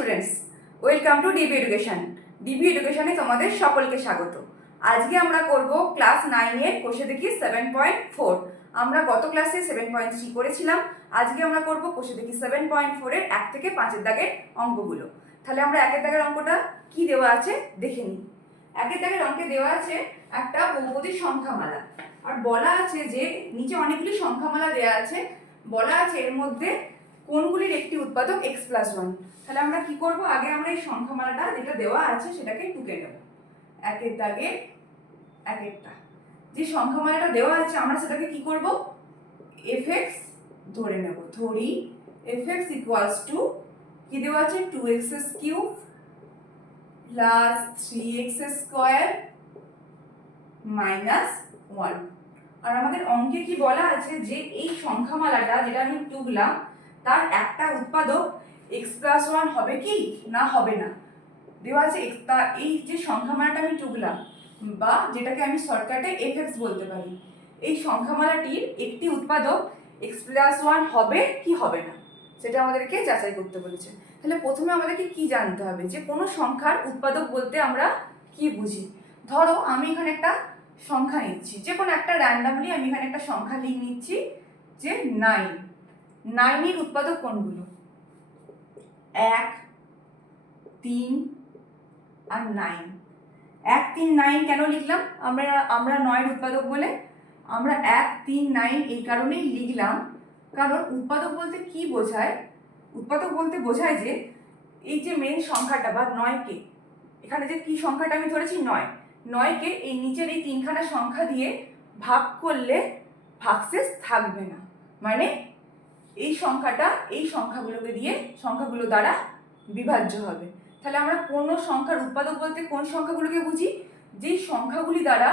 Students, welcome to DB education. DB এডুকেশনে তোমাদের সকলকে স্বাগত। আজকে আমরা করব ক্লাস 9 এর কোষে দেখি 7.4। আমরা গত ক্লাসে 7.3 করেছিলাম। আজকে আমরা করব কোষে দেখি 7.4 এর 1 থেকে 5 এর দাগের অঙ্কগুলো। তাহলে আমরা 1 এর দাগের অঙ্কটা কি দেওয়া আছে দেখে নিই। 1 এর দাগের অঙ্কে দেওয়া আছে একটা বহুপদী সংখ্যামালা, আর বলা আছে যে নিচে অনেকগুলি সংখ্যামালা দেওয়া আছে। বলা আছে এর মধ্যে কোনগুলির একটি উৎপাদক x+1। তাহলে আমরা কি করব, আগে আমরা এই সংখ্যামালাটা যেটা দেওয়া আছে সেটাকে টুকে নেব। 1 এর দাগে 1 একটা যে সংখ্যামালাটা দেওয়া আছে আমরা সেটাকে কি করব, fx ধরে নেব। ধরি fx কি দেওয়া আছে, 2x³ প্লাস 3x² মাইনাস 1। আর আমাদের অঙ্কে কি বলা আছে যে এই সংখ্যামালাটা যেটা আমি টুকলাম তার একটা উৎপাদক x+1 হবে কি না হবে না দেওয়া আছে। এই যে সংখ্যামালাটা আমি টুকলাম বা যেটাকে আমি শর্টকাটে fx বলতে পারি, এই সংখ্যামালাটির একটি উৎপাদক x+1 হবে কি হবে না সেটা আমাদেরকে যাচাই করতে বলেছে। তাহলে প্রথমে আমাদেরকে কি জানতে হবে যে কোনো সংখ্যার উৎপাদক বলতে আমরা কি বুঝি। ধরো আমি এখানে একটা সংখ্যা নিচ্ছি, যে কোনো একটা র্যান্ডামলি আমি এখানে একটা সংখ্যা লিখে নিচ্ছি যে 9 এর উৎপাদক কোনগুলো, 1, 3 আর 9। 1, 3, 9 কেন লিখলাম আমরা 9 এর উৎপাদক বলে? আমরা 1, 3, 9 এই কারণেই লিখলাম কারণ উৎপাদক বলতে কি বোঝায়, উৎপাদক বলতে বোঝায় যে এই যে মেন সংখ্যাটা বা 9কে, এখানে যে কি সংখ্যাটা আমি ধরেছি 9কে এই নিচের এই তিনখানা সংখ্যা দিয়ে ভাগ করলে ভাগশেষ থাকবে না, মানে এই সংখ্যাটা এই সংখ্যাগুলো দ্বারা বিভাজ্য হবে। তাহলে আমরা কোন সংখ্যার উৎপাদক বলতে কোন সংখ্যাগুলোকে বুঝি, যেই সংখ্যাগুলি দ্বারা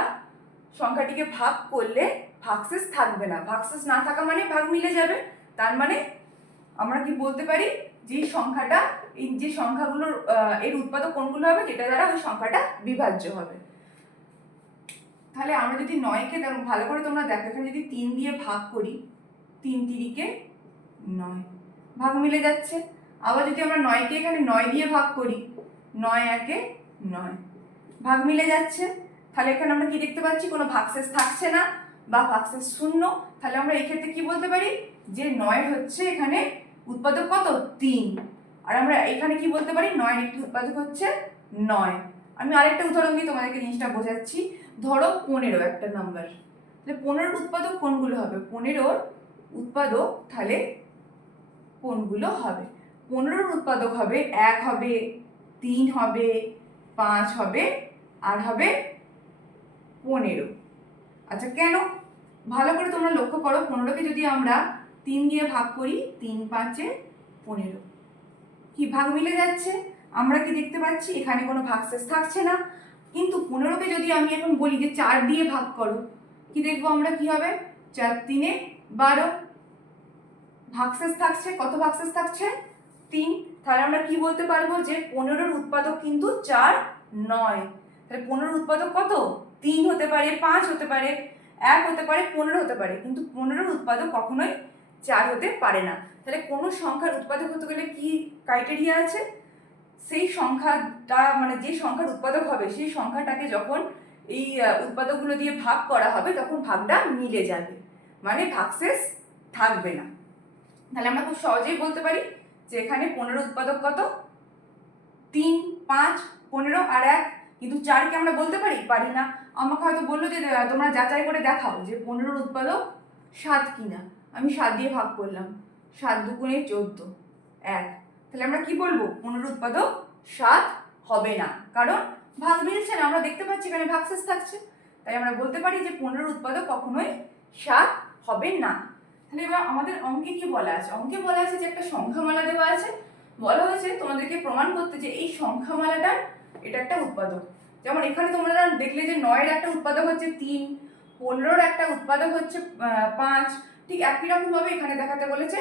সংখ্যাটিকে ভাগ করলে ভাগশেষ থাকবে না। ভাগশেষ না থাকা মানে ভাগ মিলে যাবে। তার মানে আমরা কি বলতে পারি, যে সংখ্যাটা এই যে সংখ্যাগুলোর এর উৎপাদক কোনগুলো হবে যেটা দ্বারা ওই সংখ্যাটা বিভাজ্য হবে। তাহলে আমরা যদি 9কে ভালো করে তোমরা দেখো, এখানে যদি 3 দিয়ে ভাগ করি, 3 তিরিকে 9, ভাগ মিলে যাচ্ছে। আবার যদি আমরা 9কে এখানে 9 দিয়ে ভাগ করি, 9 একে 9, ভাগ মিলে যাচ্ছে। তাহলে এখানে আমরা কি দেখতে পাচ্ছি, কোনো ভাগশেষ থাকছে না বা ভাগশেষ শূন্য। তাহলে আমরা এই ক্ষেত্রে কি বলতে পারি যে 9 হচ্ছে এখানে উৎপাদক কত, 3। আর আমরা এখানে কি বলতে পারি, 9 এর একটি উৎপাদক হচ্ছে 9। আমি আরেকটা উদাহরণ দিয়ে তোমাদেরকে জিনিসটা বোঝাচ্ছি। ধরো 15 একটা নাম্বার, তাহলে 15 উৎপাদক কোনগুলো হবে, 15 উৎপাদক তাহলে কোনগুলো হবে, 15 উৎপাদক হবে 1 হবে, 3 হবে, 5 হবে আর হবে 15। আচ্ছা কেন, ভালো করে তোমরা লক্ষ্য করো, 15কে যদি আমরা 3 দিয়ে ভাগ করি, 3 5 15, কি ভাগ মিলে যাচ্ছে। আমরা কি দেখতে পাচ্ছি এখানে কোনো ভাগশেষ থাকছে না। কিন্তু 15কে যদি আমি এখন বলি যে 4 দিয়ে ভাগ করো, কি দেখবো আমরা, কি হবে, 4 3 12, ভাগশেষ থাকছে, কত ভাগশেষ থাকছে, 3। তাহলে আমরা কি বলতে পারবো যে 15 উৎপাদক কিন্তু 4 নয়। তাহলে 15 উৎপাদক কত, 3 হতে পারে, 5 হতে পারে, 1 হতে পারে, 15 হতে পারে, কিন্তু 15 উৎপাদক কখনোই 4 হতে পারে না। তাহলে কোনো সংখ্যার উৎপাদক হতে গেলে কি ক্রাইটেরিয়া আছে, সেই সংখ্যাটা মানে যে সংখ্যার উৎপাদক হবে সেই সংখ্যাটাকে যখন এই উৎপাদকগুলো দিয়ে ভাগ করা হবে তখন ভাগটা মিলে যাবে, মানে ভাগশেষ থাকবে না। তাহলে আমরা খুব সহজেই বলতে পারি যে এখানে 15 উৎপাদক কত, 3 5 15 আর 1। কিন্তু 4কে আমরা বলতে পারি না। আমাকে হয়তো বললো যে তোমরা যাচাই করে দেখাও যে 15 উৎপাদক 7 কিনা। আমি 7 দিয়ে ভাগ করলাম, 7 2 14 1। তাহলে আমরা কি বলবো, 15 উৎপাদক 7 হবে না, কারণ ভাগ মিলছে না, আমরা দেখতে পাচ্ছি এখানে ভাগশেষ থাকছে। তাই আমরা বলতে পারি যে 15 উৎপাদক কখনোই 7 হবে না। তাহলে এবার আমাদের অঙ্কে কি বলা আছে, অঙ্কে বলা আছে যে একটা সংখ্যামালা দেওয়া আছে, বলা হয়েছে তোমাদেরকে প্রমাণ করতে যে এই সংখ্যামালাটার এটা একটা উৎপাদক। যেমন এখানে তোমরা দেখলে যে 9 এর একটা উৎপাদক হচ্ছে 3, 15 একটা উৎপাদক হচ্ছে 5, ঠিক একই রকম ভাবে এখানে দেখাতে বলেছে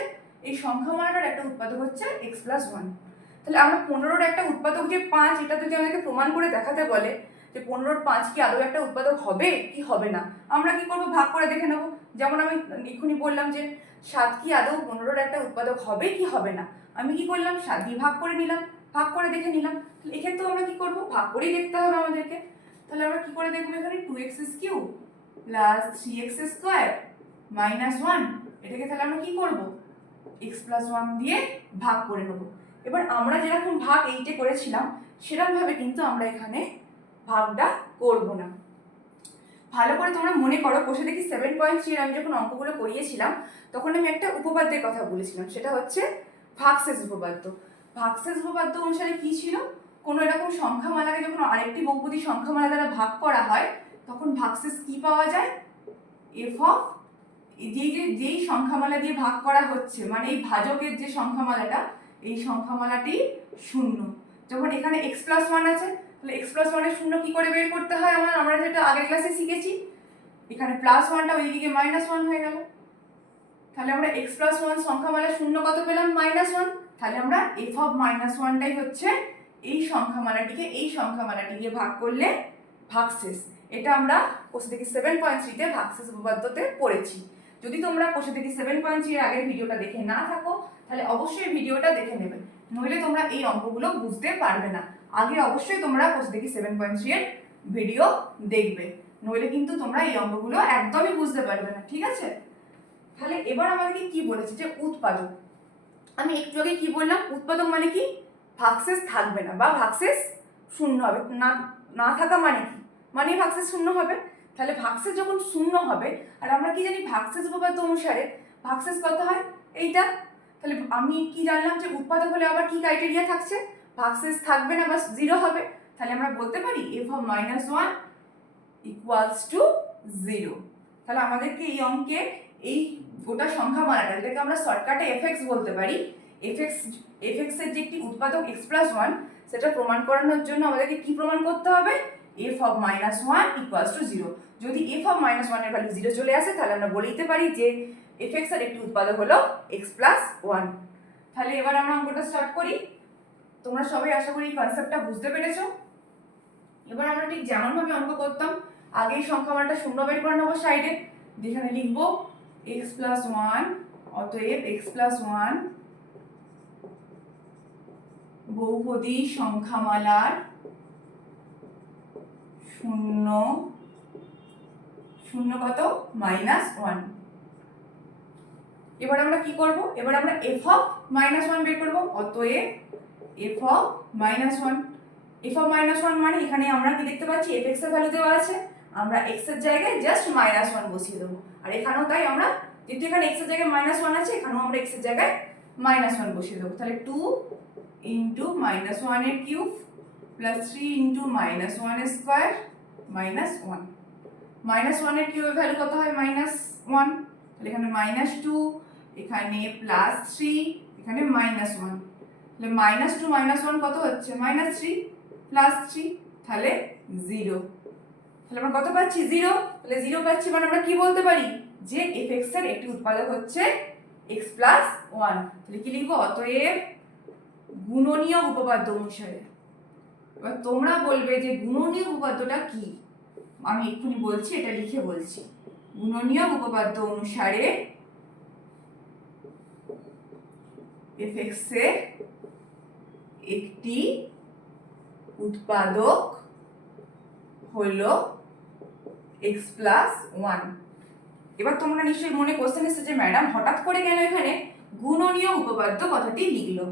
এই সংখ্যামালাটার একটা উৎপাদক হচ্ছে x+1। তাহলে আমরা 15 একটা উৎপাদক যে 5, এটা যদি আমাদেরকে প্রমাণ করে দেখাতে বলে যে 15 5 কি আদৌ একটা উৎপাদক হবে কি হবে না, আমরা কি করব, ভাগ করে দেখে নেব। যেমন আমি এক্ষুনি বললাম যে 7 কি আদৌ 15 একটা উৎপাদক হবে কি হবে না, আমি কি করলাম, 7 দিয়ে ভাগ করে নিলাম, ভাগ করে দেখে নিলাম। এক্ষেত্রেও আমরা কি করবো, ভাগ করেই দেখতে হবে আমাদেরকে। তাহলে আমরা কি করে দেখবো, এখানে 2x cube plus 3x square minus 1, এটাকে তাহলে আমরা কি করবো, x প্লাস 1 দিয়ে ভাগ করে নেবো। এবার আমরা যেরকম ভাগ এইটে করেছিলাম সেরকমভাবে কিন্তু আমরা এখানে ভাগটা করব না। ভালো করে তোমরা মনে করো, কোষে দেখি 7.3 আমি যখন অঙ্কগুলো করিয়েছিলাম তখন আমি একটা উপপাদ্যের কথা বলেছিলাম, সেটা হচ্ছে ভাগশেষ উপপাদ্য। ভাগশেষ উপপাদ্য অনুসারে কি ছিল, কোনো এরকম সংখ্যামালাকে যখন আরেকটি বহুপদী সংখ্যামালা দ্বারা ভাগ করা হয় তখন ভাগশেষ কি পাওয়া যায়, এফ অফ যেই সংখ্যামালা দিয়ে ভাগ করা হচ্ছে, মানে এই ভাজকের যে সংখ্যামালাটা, এই সংখ্যামালাটি শূন্য। যখন এখানে x প্লাস 1 আছে, তাহলে x প্লাস 1 এর শূন্য কি করে বের করতে হয় আমরা যেটা আগের ক্লাসে শিখেছি, এখানে প্লাস 1টা ওইদিকে মাইনাস 1 হয়ে গেল। তাহলে আমরা x প্লাস 1 সংখ্যামালা শূন্য কত পেলাম, মাইনাস 1। তাহলে আমরা f অফ মাইনাস 1টাই হচ্ছে এই সংখ্যামালাটি দিয়ে ভাগ করলে ভাগশেষ। এটা আমরা কোষে দেখি 7.3 তে ভাগশেষ উপপাদ্যতে পড়েছি। যদি তোমরা কোষে দেখি 7.3 এর আগের ভিডিওটা দেখে না থাকো তাহলে অবশ্যই ভিডিওটা দেখে নেবে, নইলে তোমরা এই অঙ্কগুলো বুঝতে পারবে না। আগে অবশ্যই তোমরা কোষে দেখি 7.3 এর ভিডিও দেখবে, নইলে কিন্তু তোমরা এই অঙ্কগুলো একদমই বুঝতে পারবে না, ঠিক আছে? তাহলে এবার আমাদেরকে কি বলেছে, যে উৎপাদক। আমি একটু আগে কি বললাম, উৎপাদক মানে কি, ভাগশেষ থাকবে না বা ভাগশেষ শূন্য হবে না। না থাকা মানে কি, মানে ভাগশেষ শূন্য হবে। তাহলে ভাগশেষ যখন শূন্য হবে, আর আমরা কি জানি ভাগশেষ উপপাদ্য অনুসারে ভাগশেষ কত হয়, এইটা। তাহলে আমি কি জানলাম, যে উৎপাদক হলে আবার কি ক্রাইটেরিয়া থাকছে, ভাগশেষ থাকবে না বা জিরো হবে। তাহলে আমরা বলতে পারি f of minus 1 equals to 0। তাহলে আমাদেরকে এই অঙ্কে এই গোটা সংখ্যামালাটা, যেটাকে আমরা শর্টকাটে fx বলতে পারি, fx এর যে একটি উৎপাদক x প্লাস 1, সেটা প্রমাণ করানোর জন্য আমাদেরকে কি প্রমাণ করতে হবে, f of minus 1 equals to 0। যদি f অফ মাইনাস 1 এর ভ্যালু 0 চলে আসে তাহলে আমরা বলে দিতে পারি যে fx এর একটি উৎপাদক হলো x প্লাস 1। তাহলে এবার আমরা অঙ্কটা স্টার্ট করি। তোমরা সবাই আশা করি কনসেপ্টটা বুঝতে পেরেছো। এবার আমরা ঠিক যেমন ভাবে অঙ্ক করতাম, আগে এই সংখ্যামানটা শূন্য বের করে নেবো সাইডে, যেখানে লিখবো x প্লাস 1, অতএব x প্লাস 1 বহুপদী সংখ্যামালার শূন্য কত, মাইনাস 1। এবার আমরা কি করব, এবার আমরা f অফ মাইনাস 1 বের করব, অতএব f of minus 1। f of minus 1 মানে এখানে আমরা কি দেখতে পাচ্ছি, fx এর ভ্যালু দেওয়া আছে, আমরা x এর জায়গায় জাস্ট মাইনাস 1 বসিয়ে দেবো। আর এখানেও তাই, আমরা যেহেতু এখানে x এর জায়গায় মাইনাস 1 আছে, এখানেও আমরা x এর জায়গায় মাইনাস 1 বসিয়ে দেবো। তাহলে 2 ইন্টু মাইনাস 1 এর cube plus 3 into minus 1 square minus 1। Minus 1 এর কিউবের ভ্যালু কত হয়, মাইনাস 1। তাহলে এখানে মাইনাস 2, এখানে প্লাস 3, এখানে মাইনাস 1। তাহলে মাইনাস 2 মাইনাস 1 কত হচ্ছে, মাইনাস 3 প্লাস 3, তাহলে 0। তাহলে আমরা কত পাচ্ছি, 0। তাহলে 0 পাচ্ছি, মানে আমরা কি বলতে পারি, যে fx এর একটি উৎপাদক হচ্ছে x প্লাস 1। তাহলে কি লিখবো, অতএব গুণনীয় উপপাদ্য অনুসারে। এবার তোমরা বলবে যে গুণনীয় উপপাদ্যটা কি, আমি এক্ষুনি বলছি, এটা লিখে বলছি। গুণনীয় উপপাদ্য অনুসারে fx এর একটি উৎপাদক হলো x প্লাস 1। এবার তোমরা নিশ্চয়ই মনে কোশ্চেন এসেছে যে ম্যাডাম হঠাৎ করে কেন এখানে গুণনীয় উপপাদ্য কথাটি লিখলো।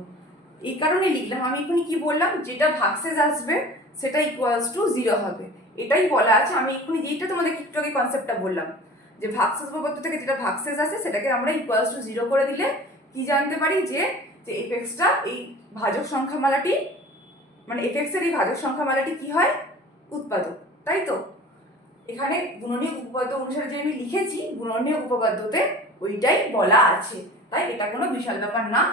এই কারণে লিখলাম, আমি এখানে কি বললাম, যেটা ভাগশেষ আসবে সেটা ইকুয়ালস টু 0 হবে, এটাই বলা আছে। আমি এক্ষুনি যেটা তোমাদের একটু আগে কনসেপ্টটা বললাম, যে ভাগশেষ উপপাদ্য থেকে যেটা ভাগশেষ আসে সেটাকে আমরা ইকুয়ালস টু 0 করে দিলে কি জানতে পারি, যে fxটা এই ভাজক সংখ্যামালাটি, মানে fx এর এই ভাজক সংখ্যামালাটি কি হয়, উৎপাদক, তাই তো। এখানে গুণনীয় উপপাদ্য অনুসারে যে আমি লিখেছি, গুণনীয় উপপাদ্যতে ওইটাই বলা আছে, তাই এটা কোনো বিশাল ব্যাপার না।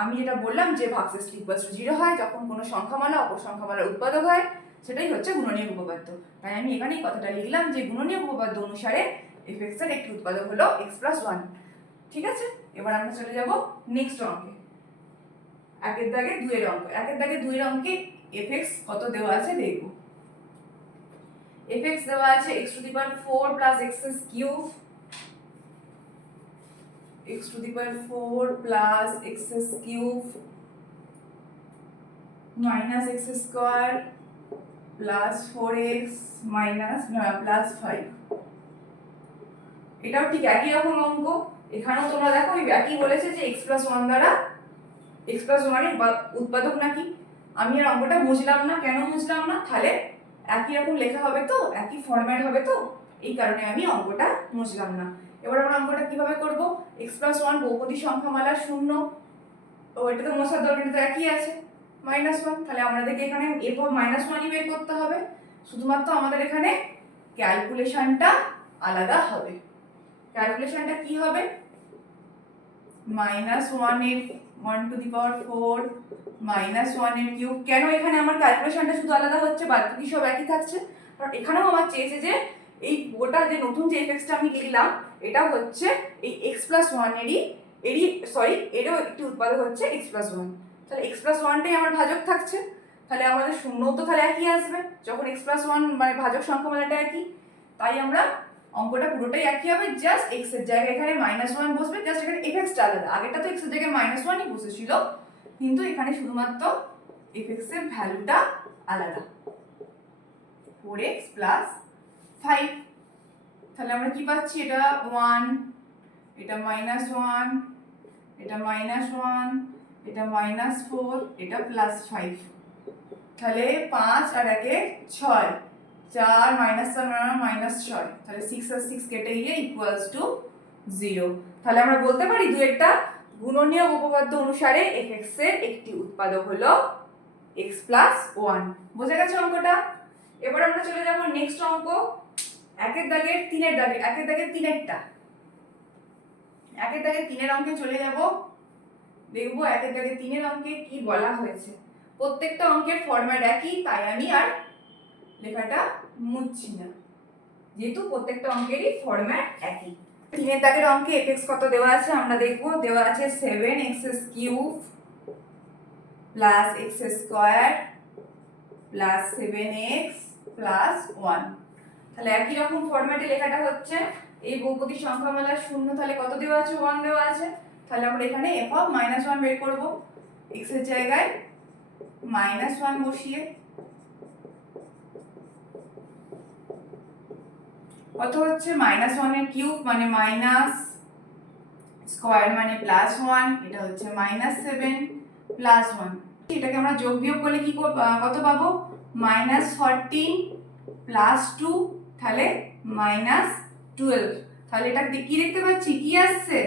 আমি যেটা বললাম যে ভাগশেষ ইকুয়ালস টু 0 হয় যখন কোনো সংখ্যামালা অপর সংখ্যামালার উৎপাদক হয়, সেটাই হচ্ছে গুণনীয় উপপাদ্য। তাই আমি এখানে এই কথাটা লিখলাম যে গুণনীয় উপপাদ্য অনুসারে fx এর একটি উৎপাদক হলো x প্লাস 1। ঠিক আছে, এবার আমরা চলে যাব নেক্সট অঙ্কে, একের দাগে 2 এর অঙ্ক। একের দাগে 2 এর অঙ্কে fx কত দেওয়া আছে দেখব। fx দেওয়া আছে x to the power 4 plus x cube, x to the power 4 plus x cube minus x square plus 4x minus plus 5। এটাও ঠিক একই রকম অঙ্ক, এখানেও তোমরা দেখো ওই একই বলেছে যে x প্লাস 1 দ্বারা x প্লাস 1 এর উৎপাদক নাকি। আমি আর অঙ্কটা বুঝলাম না, কেন বুঝলাম না, তাহলে একই রকম লেখা হবে তো, একই ফরম্যাট হবে তো, এই কারণে আমি অঙ্কটা বুঝলাম না। এবার আমরা অঙ্কটা কিভাবে করব, x প্লাস 1 বহুপদী সংখ্যামালা শূন্য, তো এটা তো মোছার দরকার, এটা একই আছে -1, তাহলে আমাদেরকে এখানে f অফ -1ই বের করতে হবে, শুধুমাত্র আমাদের এখানে ক্যালকুলেশনটা আলাদা হবে। ক্যালকুলেশনটা কি হবে, -1 এর 1 টু দি পাওয়ার 4 -1 এর কিউব। কেন এখানে আমার ক্যালকুলেশনটা শুধু আলাদা হচ্ছে, বাকি সব একই থাকছে, কারণ এখানেও আমার চেয়েছে যে এই গোটা যে নতুন যে এফএক্সটা আমি লিখলাম এটা হচ্ছে এই x প্লাস 1 এরও একটি উৎপাদক হচ্ছে x প্লাস 1, তাহলে x প্লাস 1টাই আমার ভাজক থাকছে, তাহলে আমাদের শূন্যও তো তাহলে একই আসবে, যখন x প্লাস 1 মানে ভাজক সংখ্যামালাটা একই, তাই আমরা অঙ্কটা পুরোটাই একই হবে, জাস্ট x এর জায়গায় এখানে -1 বসবে, জাস্ট এখানে fx টা আলাদা, আগেটা তো x এর জায়গায় -1ই বসেছিল, কিন্তু এখানে শুধুমাত্র fx এর ভ্যালুটা আলাদা, 4x প্লাস 5। তাহলে আমরা কি পাচ্ছি, এটা 1, এটা -1, এটা -1, এটা -4, এটা +5, তাহলে 5 আর 1 6, 4 -4 তাহলে 6 আর 6 কেটে গিয়ে ইকুয়ালস টু 0। তাহলে আমরা বলতে পারি দুয়েরটা গুণনীয়ক উপপাদ্য অনুসারে fx এর একটি উৎপাদক হলো x প্লাস 1। বোঝা গেছে অঙ্কটা? এবার আমরা চলে যাব নেক্সট অঙ্ক, একের দাগের তিনেরটা, একের দাগের তিনের অঙ্কে চলে যাব, দেখবো একের দাগের তিনের অঙ্কে কি বলা হয়েছে। প্রত্যেকটা অঙ্কের ফরম্যাট একই, তাই আমি আর লেখাটা মুছছি না, যেহেতু প্রত্যেকটা অঙ্কেরই ফরম্যাট একই। তিনের দাগের অঙ্কে fx কত দেওয়া আছে আমরা দেখবো, দেওয়া আছে 7x cube plus x square plus 7x plus 1। তাহলে একই রকম ফরম্যাটে লেখাটা হচ্ছে, এই বহুপদী সংখ্যামালার শূন্য, তাহলে কত দেওয়া আছে, 1 দেওয়া আছে, তাহলে আমরা এখানে f অফ -1 বের করব, x এর জায়গায় -1 বসিয়ে, কত হচ্ছে -1 এর কিউব মানে মাইনাস, স্কয়ার মানে +1, এটা হচ্ছে -7 প্লাস 1, এটাকে আমরা যোগ বিয়োগ করলে কি কত পাবো, -14 প্লাস 2, তাহলে -12, তাহলে এটা কি দেখতে পাচ্ছি, কি আসছে,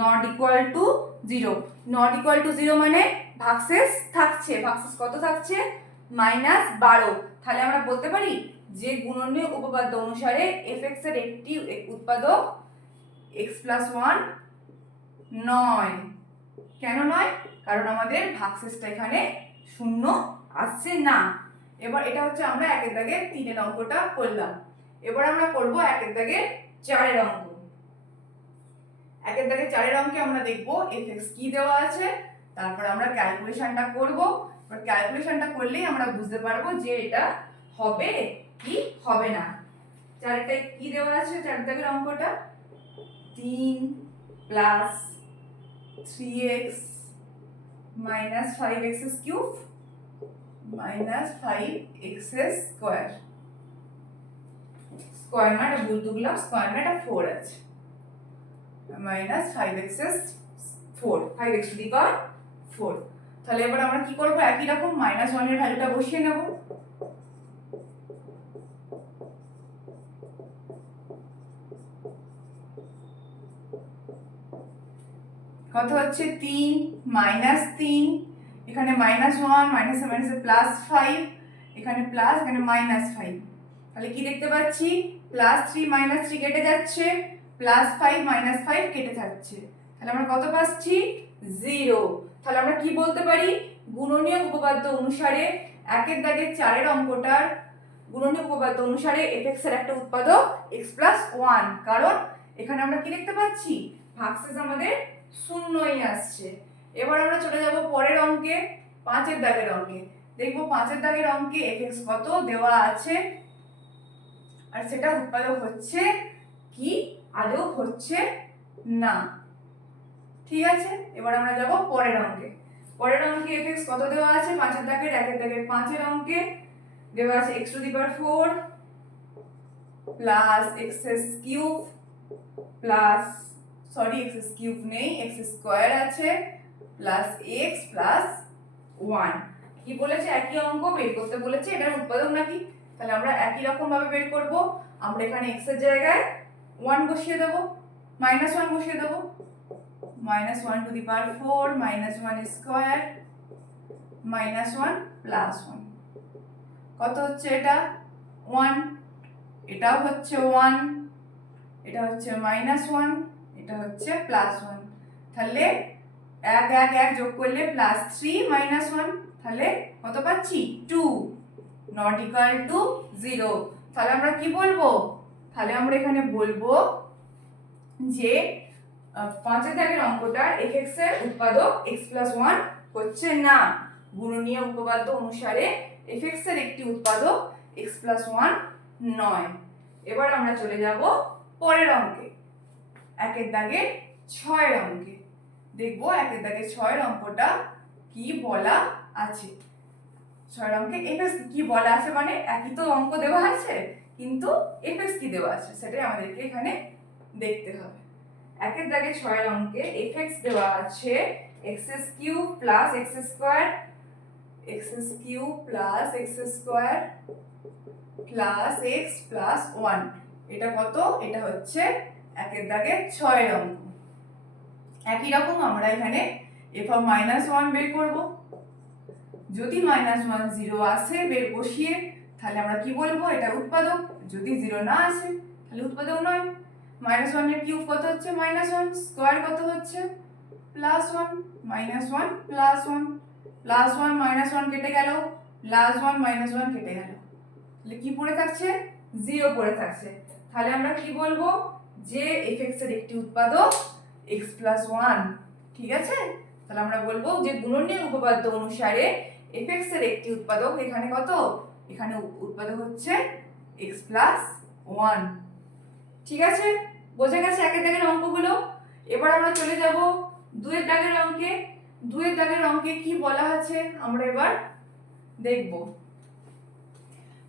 not equal to 0, not equal to 0 মানে ভাগশেষ থাকছে, ভাগশেষ কত থাকছে, -12। তাহলে আমরা বলতে পারি যে গুণনীয় উপপাদ্য অনুসারে fx এর একটি উৎপাদক x প্লাস 1 নয়। কেন নয়, কারণ আমাদের ভাগশেষটা এখানে শূন্য আসছে না। এবার এটা হচ্ছে আমরা একের দাগে 3 অঙ্কটা করলাম, এবার আমরা করব একের দাগে 4 অঙ্ক। একের দাগে 4 অঙ্কে আমরা দেখব fx কি দেওয়া আছে, তারপর আমরা ক্যালকুলেশনটা করব, এবার ক্যালকুলেশনটা করলেই আমরা বুঝতে পারবো যে এটা হবে কি হবে না। 4টায় কি দেওয়া আছে, 4 দাগের অঙ্কটা 3 plus 3x minus 5x cube minus 5x square, square না, এটা ভুল তুললাম, স্কয়ার না, এটা 4 আছে, minus 5x 5x to the power 4। তাহলে এবার আমরা কি করব, একই রকম -1 এর ভ্যালুটা বসিয়ে নেব, কত হচ্ছে 3 -3, এখানে -1 -7 +5, এখানে প্লাস, এখানে -5, তাহলে কি দেখতে পাচ্ছি, +3 -3 কেটে যাচ্ছে, +5 -5 কেটে যাচ্ছে, তাহলে আমরা কত পাচ্ছি, 0। তাহলে আমরা কি বলতে পারি, গুণনীয়ক উপপাদ্য অনুসারে একের দাগের 4 অঙ্কটার গুণনীয়ক উপপাদ্য অনুসারে fx এর একটা উৎপাদক x প্লাস 1, কারণ এখানে আমরা কি দেখতে পাচ্ছি, ভাগশেষ আমাদের শূন্যই আসছে। এবার আমরা চলে যাব পরের অঙ্কে, 5 দাগের অঙ্কে, দেখব 5 দাগের অঙ্কে fx কত দেওয়া আছে আর সেটা উৎপাদক হচ্ছে কি আদৌ হচ্ছে না। ঠিক আছে, এবার আমরা যাব পরের অঙ্কে। পরের অঙ্কে fx কত দেওয়া আছে, 5 এর দাগের 1 এর দাগের 5 এর অঙ্কে দেওয়া আছে x to the power 4 plus x cube plus x cube নেই x স্কয়ার আছে প্লাস x প্লাস 1। কি বলেছে, একই অঙ্ক বের করতে বলেছে, এটার উৎপাদক নাকি, তাহলে আমরা একই রকম ভাবে বের করব। আমরা এখানে x এর জায়গায় 1 বসিয়ে দেব, -1 বসিয়ে দেব, -1 to the power 4 -1 square -1 plus 1 কত হচ্ছে, এটা 1, এটাও হচ্ছে 1, এটা হচ্ছে -1, এটা হচ্ছে +1। তাহলে 1 1 1 যোগ করলে +3 -1, তাহলে কত পাচ্ছি 2, নট ইকুয়াল টু 0। তাহলে আমরা কি বলবো, তাহলে আমরা এখানে বলবো যে 5 এর দাগের অঙ্কটার fx এর উৎপাদক x + 1 হচ্ছে না। গুণনীয় উপপাদ্য অনুসারে fx এর একটি উৎপাদক x + 1 নয়। এবার আমরা চলে যাব পরের অঙ্কে, 1 এর দাগের 6 এর অঙ্কে। দেখবো 1 এর দাগের 6 এর অঙ্কটা কি বলা আছে। 6 এর অঙ্কে fx কি বলা আছে, মানে একই তো অঙ্ক দেওয়া আছে কিন্তু fx কি দেওয়া আছে সেটাই আমাদেরকে এখানে দেখতে হবে। 1 এর দাগের 6 এর অঙ্কে fx দেওয়া আছে x³ + x square x³ + x square plus x plus 1। এটা কত, এটা হচ্ছে 1 এর দাগের 6 এর অঙ্ক। একই রকম আমরা এখানে f(-1) বের করব। যদি -1 0 আসে বের বসিয়ে, তাহলে আমরা কি বলবো, এটা উৎপাদক। যদি 0 না আসে তাহলে উৎপাদক নয়। -1 এর কিউব কত হচ্ছে, -1 স্কয়ার কত হচ্ছে +1, -1 +1 +1 -1 কেটে গেল, +1 -1 কেটে গেল, তাহলে কি পড়ে থাকছে, 0 পড়ে থাকছে। তাহলে আমরা কি বলবো, যে fx এর একটি উৎপাদক x + 1। ঠিক আছে, তাহলে আমরা বলবো যে গুণনীয় উপপাদ্য অনুসারে fx এর একটি উৎপাদক এখানে কত, এখানে উৎপাদক হচ্ছে x + 1। ঠিক আছে, বোঝা গেছে 1 এর দাগের অঙ্কগুলো। এবার আমরা চলে যাব 2 এর দাগের অঙ্কে। 2 এর দাগের অঙ্কে কি বলা আছে আমরা এবার দেখব।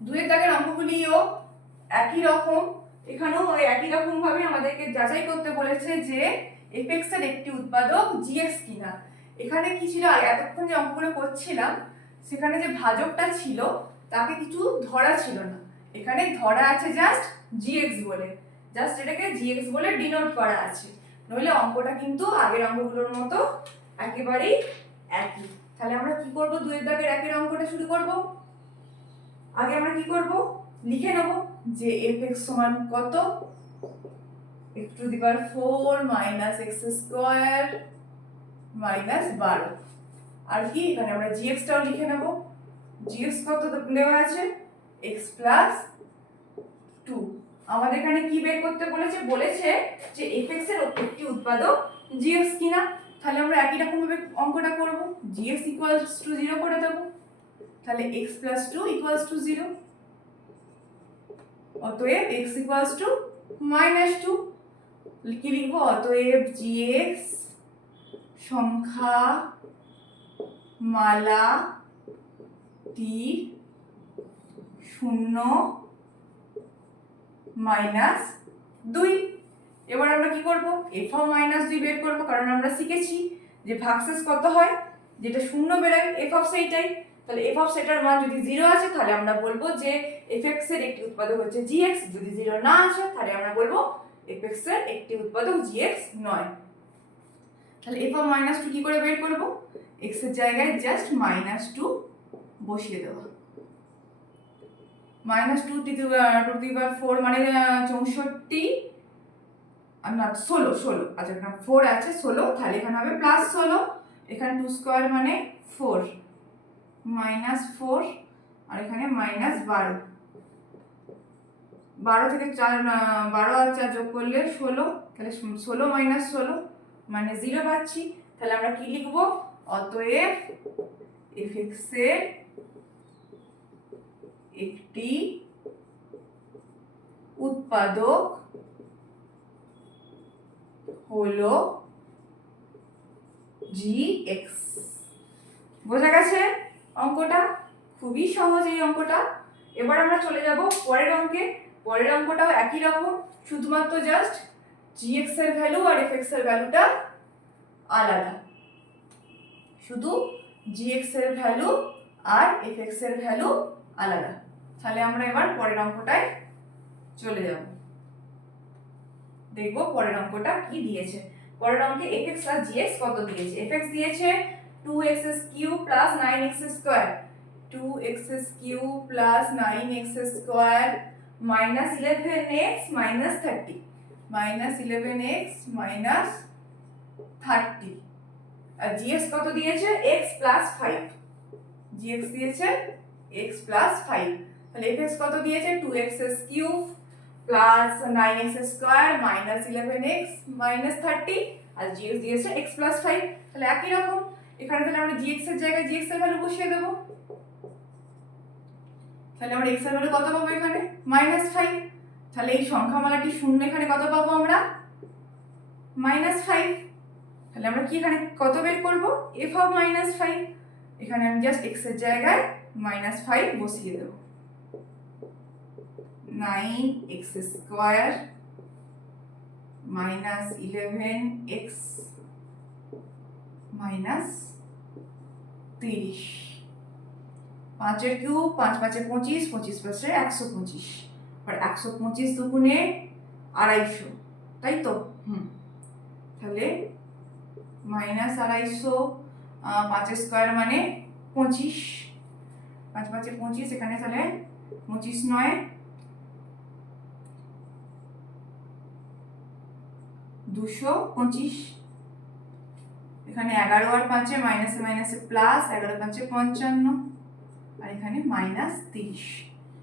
2 এর দাগের অঙ্কগুলিও একই রকম, এখানেও একই রকম ভাবে আমাদেরকে যাচাই করতে বলেছে যে fx এর একটি উৎপাদক gx কিনা। এখানে কি ছিল, এতক্ষণ যে অঙ্কগুলো করছিলাম সেখানে যে ভাজকটা ছিল তাকে কিছু ধরা ছিল না, এখানে ধরা আছে জাস্ট gx বলে, জাস্ট এটাকে gx বলে ডিনোট করা আছে। নইলে অঙ্কটা কিন্তু আগের অঙ্কগুলোর মতো একেবারেই একই। তাহলে আমরা কি করব, 2 এর দাগের 1 এর অঙ্কটা শুরু করব। আগে আমরা কি করব, লিখে নেব যে fx সমান কত, x to the power 4 - x square -12। আর কি এখানে আমরা gx টাও লিখে নেব, gx কত দেওয়া আছে, x + 2। আমাদের এখানে কি বের করতে বলেছে, বলেছে যে fx এর একটি উৎপাদক gx কিনা। তাহলে আমরা একই রকম ভাবে অঙ্কটা করব, gx = 0 করে দেব, তাহলে x + 2 = 0। অতএব x = -2। কি লিখব, অতএব gx সংখ্যা মালা টি 0 -2। এবার আমরা কি করব, f(-2) বের করব, কারণ আমরা শিখেছি যে ভাগশেষ কত হয়, যেটা 0 বেরোয় f সেইটাই। তাহলে f সেটার মান যদি 0 আসে তাহলে আমরা বলবো যে fx এর একটি উৎপাদক হচ্ছে gx। যদি 0 না আসে তাহলে আমরা বলবো fx এর একটি উৎপাদক gx নয়। তাহলে f(-2) কি করে বের করব, x এর জায়গায় জাস্ট -2 বসিয়ে দেব। -2 টু দি পাওয়ার 4 মানে 64, আর না 16, আচ্ছা এখানে 4 আছে 16, তাহলে এখানে হবে +16, এখানে 2 স্কয়ার মানে 4 -4, আর এখানে -12। 12 থেকে 12 আর 4 যোগ করলে 16, তাহলে 16 - 16 মানে 0 পাচ্ছি। তাহলে আমরা কি লিখব, অতএব fx এর একটি উৎপাদক হলো gx। বোঝা গেছে অঙ্কটা? খুবই সহজ এই অঙ্কটা। এবার আমরা চলে যাব পরের অঙ্কে। পরের অঙ্কটাও একই রকম, শুধুমাত্র জাস্ট gx এর ভ্যালু আর fx এর ভ্যালুটা আলাদা। শুধু gx এর ভ্যালু আর fx এর ভ্যালু আলাদা। তাহলে আমরা এবার পরের অঙ্কটায় চলে যাব, দেখব পরের অঙ্কটা কি দিয়েছে। পরের অঙ্কে fx আর gx কত দিয়েছে। fx দিয়েছে 2x³ plus 9x², 2x³ plus 9x² minus 11x minus 30, minus 11x minus 30। আর gx কত দিয়েছে? x প্লাস 5, gx দিয়েছে x প্লাস 5। তাহলে fx কত দিয়েছে? 2x³ plus 9x² minus 11x minus 30, আর gx দিয়েছে x প্লাস 5। তাহলে একই রকম এখানে তাহলে আমরা gx এর জায়গায় gx এর ভ্যালু বসিয়ে দেব। তাহলে আমরা x এর ভ্যালু কত পাবো এখানে? -5। তাহলে এই সংখ্যামালাটি শূন্য এখানে কত পাবো আমরা? -5। তাহলে আমরা কি এখানে কত বের করব? f of -5। এখানে আমি জাস্ট x এর জায়গায় -5 বসিয়ে দেব। 9x² minus 11x minus 30। 5 এর কিউব, 5 5 এ 25, 25 5 এ 125, আর 125 দুগুণে 250, তাই তো? তাহলে -250, 5 স্কয়ার মানে 25, 5 5 এ 25, এখানে তাহলে 25 9 225, এখানে 11 আর 5 এ মাইনাসে মাইনাসে প্লাস, 11 5 এ 55, আর এখানে -30।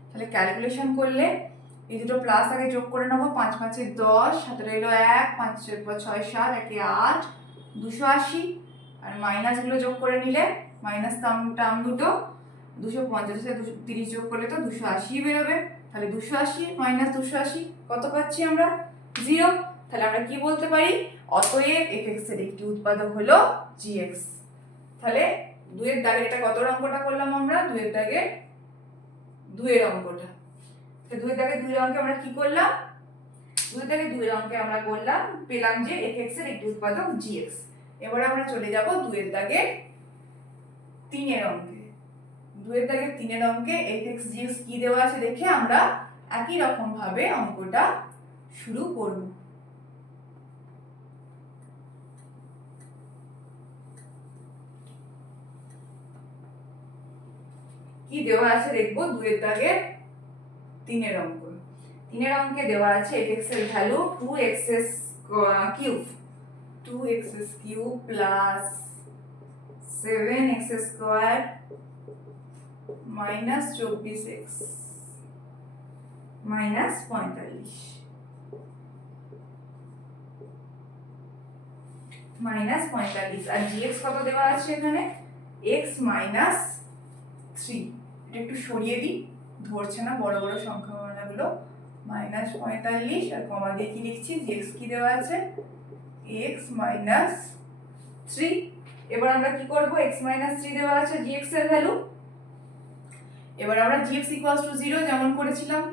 তাহলে ক্যালকুলেশন করলে এই দুটো প্লাস আগে যোগ করে নেবো। 5 5 এ 10, 7 এলো 1, 5 এর পর 6 7, 1 এ 8, 280, আর মাইনাস গুলো যোগ করে নিলে মাইনাস টার্ম দুটো 250 এ 30 যোগ করলে তো 280 বেরোবে। তাহলে 280 মাইনাস 280 কত পাচ্ছি আমরা? 0। তাহলে আমরা কি বলতে পারি? অতএব fx এর একটি উৎপাদক হলো gx। তাহলে 2 এর দাগে এটা কত অঙ্কটা করলাম আমরা? 2 এর দাগে 2 এর অঙ্কটা। তো 2 এর দাগে 2 এর অঙ্কে আমরা কি করলাম? 2 এর দাগে 2 এর অঙ্কে আমরা করলাম, পেলাম যে fx এর একটি উৎপাদক gx। এবার আমরা চলে যাব 2 এর দাগে 3 এর অঙ্কে। 2 এর দাগে 3 এর অঙ্কে fx gx কি দেওয়া আছে দেখে আমরা একই রকম ভাবে অঙ্কটা শুরু করব। কি দেওয়া আছে দেখবো 2 এর দাগে 3 এর অঙ্ক। 3 এর অঙ্কে দেওয়া আছে fx এর value 2x³ 2x³ plus 7x² minus 24x minus 45 minus 45। আর gx কত দেওয়া আছে এখানে? x minus 3। এটা একটু সরিয়ে দিই, ধরছে না বড় বড় সংখ্যাগুলো। মাইনাস 45 আর কমা দিয়ে কি লিখছি? gx কি দেওয়া আছে? x minus 3। এবার আমরা কি করব? x মাইনাস 3 দেওয়া আছে gx এর ভ্যালু। এবার আমরা gx 0 যেমন করেছিলাম,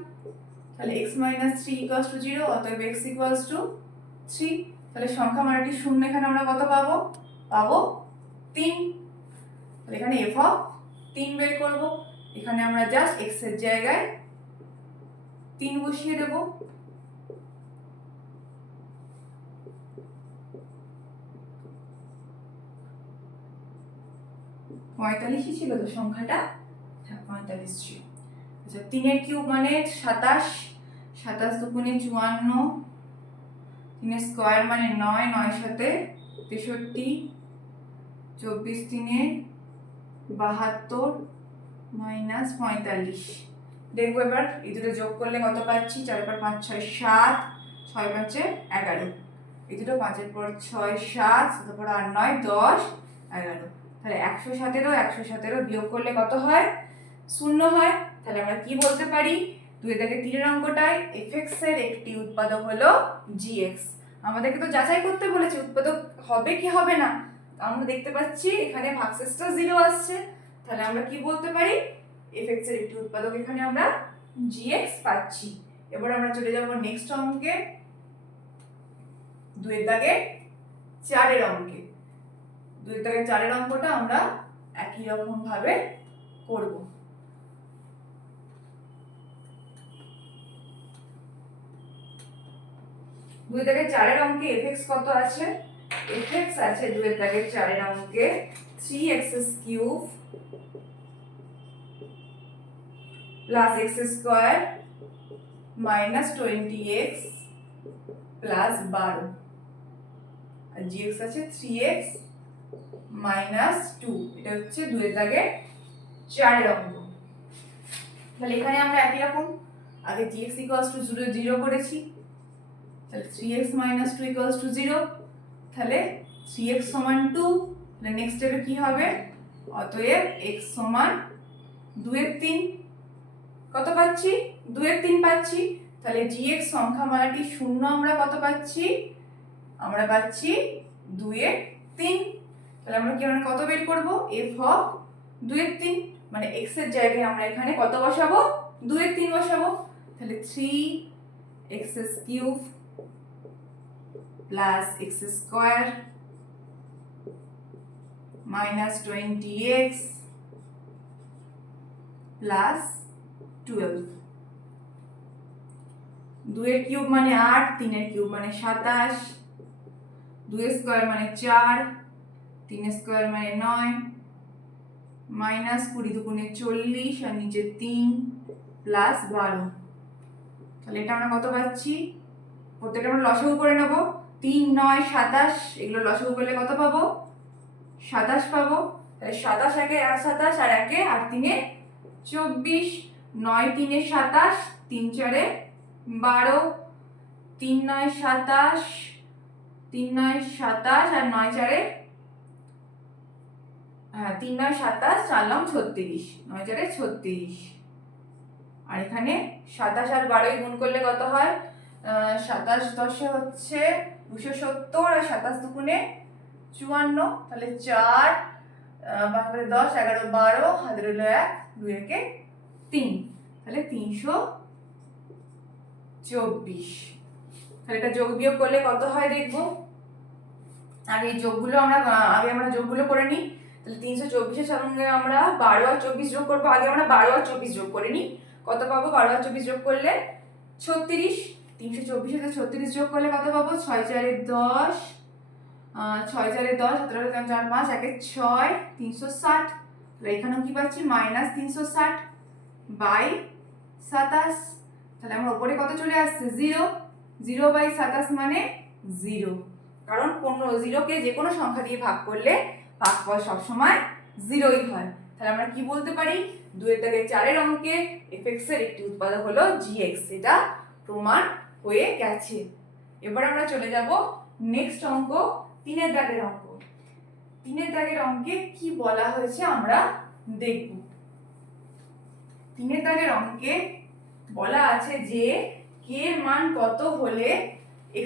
তাহলে x মাইনাস 3 0, অতএব x 3। তাহলে সংখ্যা মানটি শূন্য, এখানে আমরা কত পাবো? পাবো 3। তাহলে এখানে f অফ 3 বের করব। এখানে আমরা জাস্ট x এর জায়গায় 3 বসিয়ে দেব। পঁয়তাল্লিশই ছিল তো সংখ্যাটা? হ্যাঁ 45 ছিল। আচ্ছা 3 এর কিউব মানে 27, 27 দুগুণে 54, 3 এর স্কয়ার মানে 9, 9 সাথে 63, 24 3 72 মাইনাস 45। দেখবো এবার এই দুটো যোগ করলে কত পাচ্ছি? 4 পর 5 6 7, 6 5 11, এই দুটো 5 এর পর 6 7, তারপর 8 9 10 11। তাহলে 117 117 বিয়োগ করলে কত হয়? 0 হয়। তাহলে আমরা কি বলতে পারি? 2 এর দাগে 3 এর অঙ্কটায় fx এর একটি উৎপাদক হলো gx। আমাদেরকে তো যাচাই করতে বলেছে উৎপাদক হবে কি হবে না। আমরা দেখতে পাচ্ছি এখানে ভাগশেষটা 0 আসছে, তাহলে আমরা কি বলতে পারি, fx এর একটি উৎপাদক এখানে আমরা gx পাচ্ছি। এবার আমরা চলে যাব নেক্সট অঙ্কে, 2 এর দাগে 4 এর অঙ্কে। 2 এর দাগে 4 এর অঙ্কটা আমরা একই রকম ভাবে করব। 2 এর দাগে 4 এর অঙ্কে fx কত আছে, fx আছে 2 এর দাগে 4 এর অঙ্কে 3x³ plus x square minus 20x plus 12, আর gx আছে 3x minus 2। এটা হচ্ছে 2 এর দাগে 4 এর অঙ্ক। তাহলে এখানে আমরা একই রকম আগে gx equals to 0 করেছি, তাহলে 3x minus 2 equals to 0, তাহলে 3x সমান 2, তাহলে নেক্সট স্টেপে কি হবে, অতএব x সমান 2 এর 3। কত পাচ্ছি, 2 এর 3 পাচ্ছি, তাহলে gx সংখ্যামালাটি শূন্য আমরা কত পাচ্ছি, আমরা পাচ্ছি 2 এর 3। তাহলে আমরা কি মানে কত বের করব, f অফ 2 এর 3, মানে x এর জায়গায় আমরা এখানে কত বসাবো, 2 এর 3 বসাবো। তাহলে 3x³ plus x square minus 20x plus 12, 2 এর কিউব মানে 8, 3 এর কিউব মানে 27, 2 এর স্কয়ার মানে 4, 3 এর স্কয়ার মানে 9, মাইনাস 20 দুগুণে 40 আর নিচে 3 প্লাস 12। তাহলে এটা আমরা কত পাচ্ছি, প্রত্যেকটা আমরা লসাগু করে নেব, 3 9 27, এগুলো লসাগু করলে কত পাবো, 27 পাবো। তাহলে 27 একে 27 আর একে 8 3 এ 24, 9 3 এ 27, 3 4 এ 12, 3 9 27, 3 9 27 আর 9 4 এ 3 9 27, 4 9 36, 9 4 এ 36, আর এখানে 27 আর 12 গুণ করলে কত হয়, 27 10 এ হচ্ছে 270 আর 27 দুগুণে 54, তাহলে 4 5 10 11 12, হাতে রইল 1, 2 একে 3, তাহলে 324। তাহলে এটা যোগ বিয়োগ করলে কত হয় দেখবো, আগে যোগগুলো আমরা যোগগুলো করে নিই। তাহলে 324 এর সঙ্গে আমরা 12 আর 24 যোগ করব, আগে আমরা 12 আর 24 যোগ করে নিই, কত পাবো, 12 আর 24 যোগ করলে 36, 324 এর সাথে 36 যোগ করলে কত পাবো, 6 4 এ 10, 6 4 এ 10, 17 4 5 1 এ 6, 360। তাহলে এখানেও কি পাচ্ছি, মাইনাস 360 বাই 27। তাহলে আমার উপরে কত চলে আসছে, 0, 0 বাই 27 মানে 0, কারণ কোন 0 কে যে কোনো সংখ্যা দিয়ে ভাগ করলে ভাগফল সবসময় 0ই হয়। তাহলে আমরা কি বলতে পারি, 2 এর দাগে 4 এর অঙ্কে fx এর একটি উৎপাদক হলো gx, এটা প্রমাণ হয়ে গেছে। এবার আমরা চলে যাব নেক্সট অঙ্ক, 3 এর দাগের অঙ্ক। 3 এর দাগের অঙ্কে কি বলা হয়েছে আমরা দেখব। 3 এর দাগের অঙ্কে বলা আছে যে k এর মান কত হলে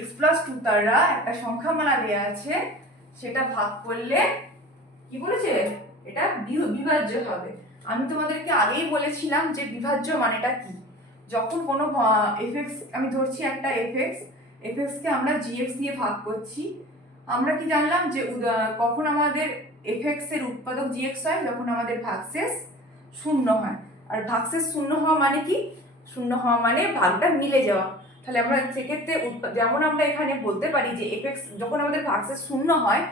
x plus 2 দ্বারা একটা সংখ্যামালা দেয়া আছে, সেটা ভাগ করলে কি বলেছে, এটা বিভাজ্য হবে। আমি তোমাদেরকে আগেই বলেছিলাম যে বিভাজ্য মানেটা কি, যখন কোনো fx, আমি ধরছি একটা fx কে আমরা gx দিয়ে ভাগ করছি, আমরা কি জানলাম যে কখন আমাদের fx এর উৎপাদক gx হয়, যখন আমাদের ভাগশেষ শূন্য হয়। আর ভাগশেষ শূন্য হওয়া মানে কি, শূন্য হওয়া মানে ভাগটা মিলে যাওয়া। তাহলে আমরা সেক্ষেত্রে যেমন আমরা এখানে বলতে পারি যে fx যখন আমাদের ভাগশেষ শূন্য হয়,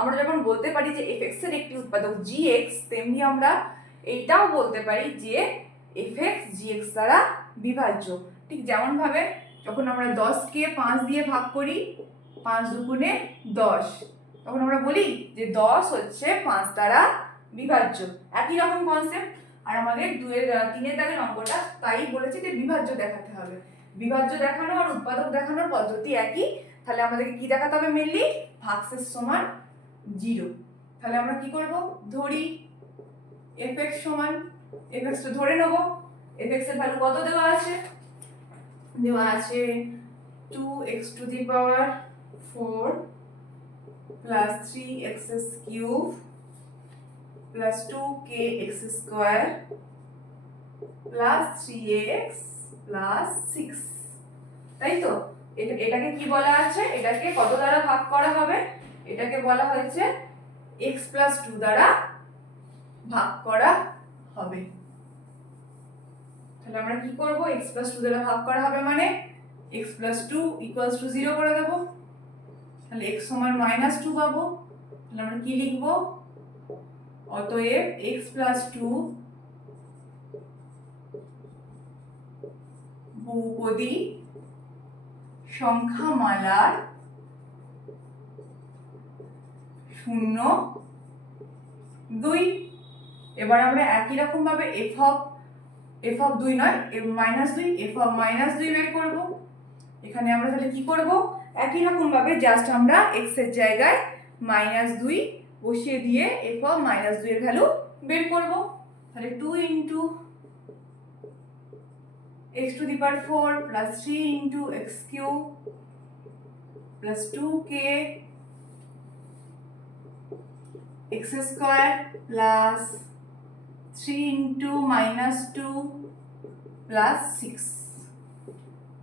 আমরা যখন বলতে পারি যে fx এর একটি উৎপাদক gx, তেমনি আমরা এইটাও বলতে পারি যে fx gx দ্বারা বিভাজ্য। ঠিক যেমন ভাবে যখন আমরা 10 কে 5 দিয়ে ভাগ করি, 5 দুগুণে 10, তখন আমরা বলি যে 10 হচ্ছে 5 দ্বারা বিভাজ্য, একই রকম কনসেপ্ট। আর আমাদের 3 এর দাগের অঙ্কটা তাই বলেছে যে বিভাজ্য দেখাতে হবে, বিভাজ্য দেখানো আর উৎপাদক দেখানোর পদ্ধতি একই। তাহলে আমাদেরকে কি দেখাতে হবে, মেনলি ভাগশেষ সমান 0। তাহলে আমরা কি করব, ধরি fx সমান, fx টা ধরে নেব, fx এর ভ্যালু কত দেওয়া আছে, দেওয়া আছে 2x to the power 4 plus 3x cube plus 2kx square plus 3x plus 6, তাই তো? এটাকে কি বলা আছে? এটাকে কত দ্বারা ভাগ করা হবে? এটাকে বলা হয়েছে x প্লাস 2 দ্বারা ভাগ করা হবে। তাহলে আমরা কি করব? x প্লাস 2 দ্বারা ভাগ করা হবে মানে x প্লাস 2 ইকুয়ালস টু 0 করে দেব। তাহলে x সমান -2 পাবো। তাহলে আমরা কি লিখব? অতএব x প্লাস 2 বহুপদী সংখ্যামালার 0, 2। এবার আমরা একই রকম ভাবে f অফ 2 নয় -2 f অফ -2 বের করব। এখানে আমরা তাহলে কি করব? একই রকম ভাবে জাস্ট আমরা x এর জায়গায় -2 বসিয়ে দিয়ে f অফ -2 এর ভ্যালু বের করব। তাহলে 2 into x to the power 4 plus 3 into x cube plus 2k x square plus 3 into -2 plus 6,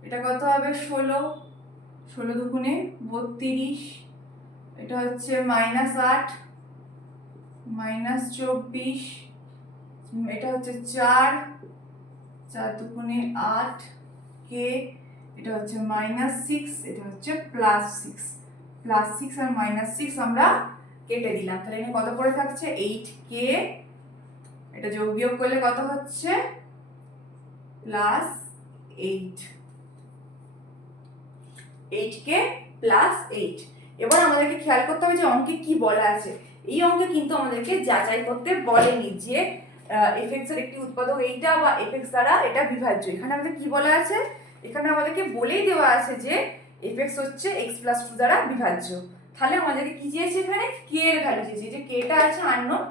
এটা কত হবে? 16, 16 দুগুণে 32, এটা হচ্ছে -8 -24, এটা হচ্ছে 4 4 দুগুণে 8 k, এটা হচ্ছে -6, এটা হচ্ছে +6, +6 আর -6 আমরা কেটে দিলাম। তাহলে এখানে কত পড়ে থাকছে? 8k, এটা যোগ বিয়োগ করলে কত হচ্ছে? +8, 8k +8। এবার আমাদেরকে খেয়াল করতে হবে যে অঙ্কে কি বলা আছে। এই অঙ্কে কিন্তু আমাদেরকে যাচাই করতে বলেনি যে fx এর একটি উৎপাদক এইটা বা fx দ্বারা এটা বিভাজ্য। এখানে আমাদের কি বলা আছে? এখানে আমাদেরকে বলেই দেওয়া আছে যে fx হচ্ছে x প্লাস 2 দ্বারা বিভাজ্য। তাহলে আমাদেরকে কি চেয়েছে? এখানে k এর ভ্যালু চেয়েছে। যে k টা আছে আননোন,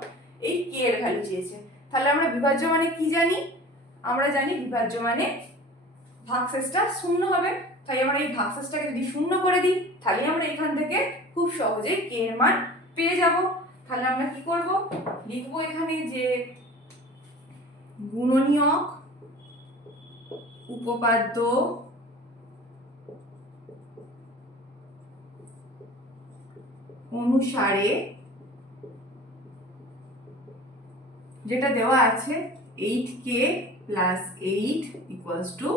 এই k এর ভ্যালু চেয়েছে। তাহলে আমরা বিভাজ্য মানে কি জানি? আমরা জানি বিভাজ্য মানে ভাগশেষটা 0 হবে। তাই আমরা এই ভাগশেষটাকে যদি 0 করে দিই তাহলে আমরা এখান থেকে খুব সহজেই k এর মান পেয়ে যাব। তাহলে আমরা কি করব? লিখব এখানে যে গুণনীয়ক উপপাদ্য অনুসারে যেটা দেওয়া আছে 8k plus 8 equals to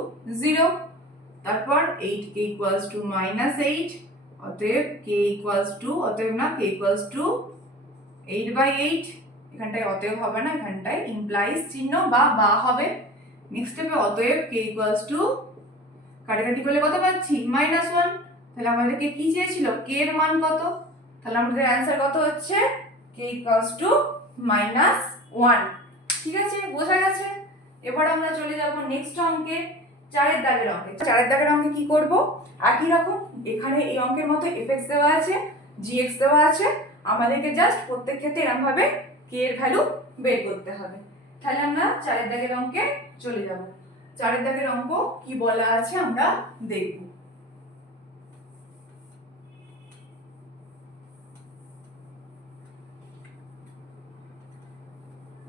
0, তারপর 8k equals to -8, অতএব k equals to, অতএব না, k equals to 8/8, এখানটায় অতএব হবে না, এখানটায় ইমপ্লাইজ চিহ্ন বা হবে। নেক্সট স্টেপে অতএব k equals to, কাটাকাটি করলে কত পাচ্ছি? -1। তাহলে আমাদেরকে কি চেয়েছিল? k এর মান কত? তাহলে আমাদের অ্যান্সার কত হচ্ছে? k equals to -1। ঠিক আছে, বোঝা গেছে? এবার আমরা চলে যাব নেক্সট অঙ্কে, 4 এর দাগের অঙ্কে। 4 এর দাগের অঙ্কে কি করব? একই রকম, এখানে এই অঙ্কের মতো fx দেওয়া আছে, gx দেওয়া আছে, আমাদেরকে জাস্ট প্রত্যেক ক্ষেত্রে এরকম ভাবে k এর ভ্যালু বের করতে হবে। তাহলে আমরা 4 এর দাগের অঙ্কে চলে যাব। 4 এর দাগের অঙ্ক কি বলা আছে আমরা দেখব।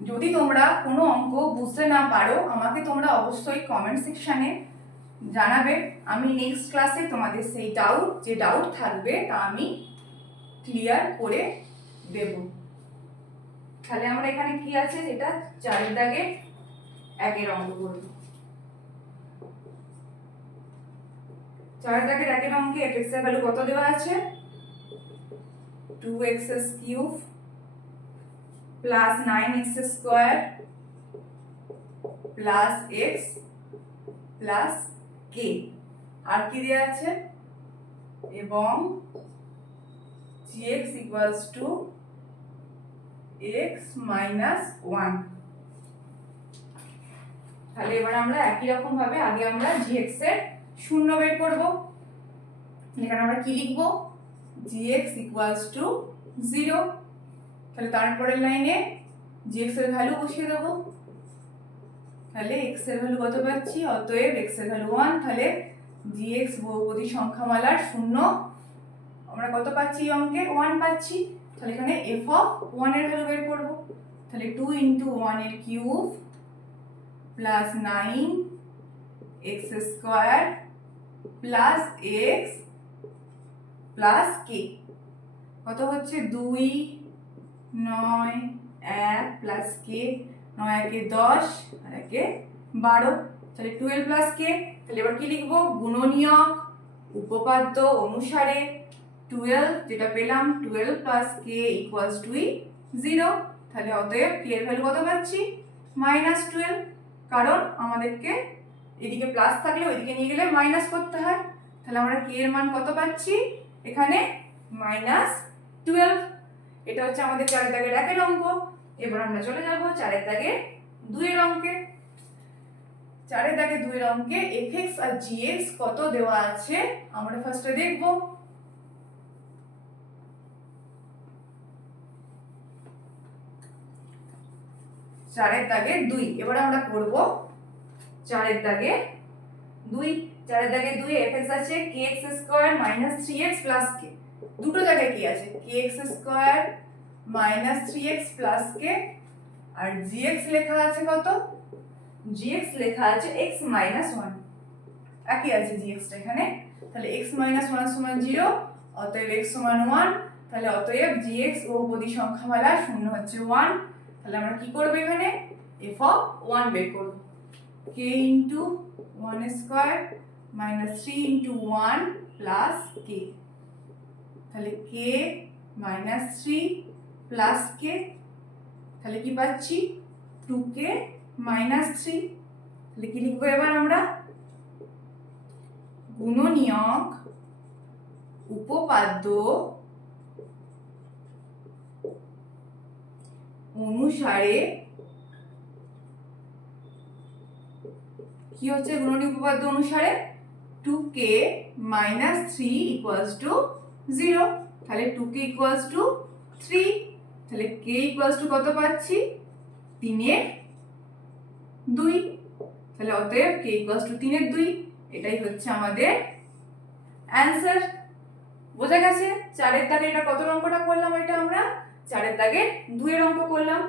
যদি তোমরা কোনো অঙ্ক বুঝতে না পারো আমাকে তোমরা অবশ্যই কমেন্ট সেকশনে জানাবে। আমি নেক্সট ক্লাসে তোমাদের সেই ডাউট থাকবে তা আমি ক্লিয়ার করে দেব। তাহলে আমরা এখানে কি আছে, যেটা 4 এর দাগে 1 এর অঙ্ক করব। 4 এর দাগের 1 এর অঙ্কে fx এর ভ্যালু কত দেওয়া আছে? 2x cube plus 9x square plus x plus k, আর কি দেওয়া আছে? এবং gx equals to x minus 1। তাহলে এবার আমরা একই রকম ভাবে আগে আমরা gx এর শূন্য বের করব। এখানে আমরা কি লিখব? gx equals to 0। তাহলে তারপরের লাইনে gx এর ভ্যালু বসিয়ে দেব। তাহলে x এর ভ্যালু কত পাচ্ছি? অতএব x এর ভ্যালু 1। তাহলে gx বহুপদী সংখ্যামালার 0, আমরা কত পাচ্ছি এই অঙ্কে 1 পাচ্ছি, তাহলে এখানে f অফ 1 এর ভ্যালু বের করব। তাহলে 2 ইনটু 1 এর cube plus 9 x square plus x plus k কত হচ্ছে 2 9 1 প্লাস k 9 একে 10 আর একে 12, তাহলে 12 প্লাস k। তাহলে এবার কি লিখবো, গুণনীয়ক উপপাদ্য অনুসারে 12 যেটা পেলাম 12 প্লাস k ইকুয়ালস টু 0। তাহলে অতএব k এর ভ্যালু কত পাচ্ছি -12, কারণ আমাদেরকে এদিকে প্লাস থাকলে ওইদিকে নিয়ে গেলে মাইনাস করতে হয়। তাহলে আমরা k এর মান কত পাচ্ছি এখানে -12। এটা হচ্ছে আমাদের 4 দাগের 1 অঙ্ক। এবার আমরা চলে যাব 4 দাগের 2 অঙ্কে। 4 দাগের 2 অঙ্কে fx আর gx কত দেওয়া আছে আমরা ফার্স্টে দেখব। চারের দাগে 2, এবার আমরা করব 4 দাগে 2। 4 দাগে 2 fx আছে kx স্কয়ার - 3x k, দুটো জায়গায় কি আছে kx স্কয়ার - 3x k, আর gx লেখা আছে কত, gx লেখা আছে x - 1, একই আছে gx টা এখানে। তাহলে x - 1 সমান 0, অতএব x সমান 1। তাহলে অতএব gx বহুপদী সংখ্যামালা শূন্য হচ্ছে 1। তাহলে আমরা কি করব এখানে f অফ 1 বের করব। k into 1 square - 3 into 1 plus k, তাহলে k - 3 প্লাস k, তাহলে কি পাচ্ছি 2k - 3। তাহলে কি লিখবো এবার আমরা, গুণনীয়ক উপপাদ্য অনুসারে কি হচ্ছে গুণনীয়ক উপপাদ্য অনুসারে 2k - 3 ইকুয়ালস টু 0। তাহলে 2k ইকুয়ালস টু 3, তাহলে k ইকুয়ালস টু কত পাচ্ছি 3 এর 2। তাহলে অতএব k ইকুয়ালস টু 3 এর 2, এটাই হচ্ছে আমাদের অ্যানসার। বোঝা গেছে 4 দাগে এটা কত অঙ্কটা করলাম, এটা আমরা 4 দাগে 2 অঙ্ক করলাম।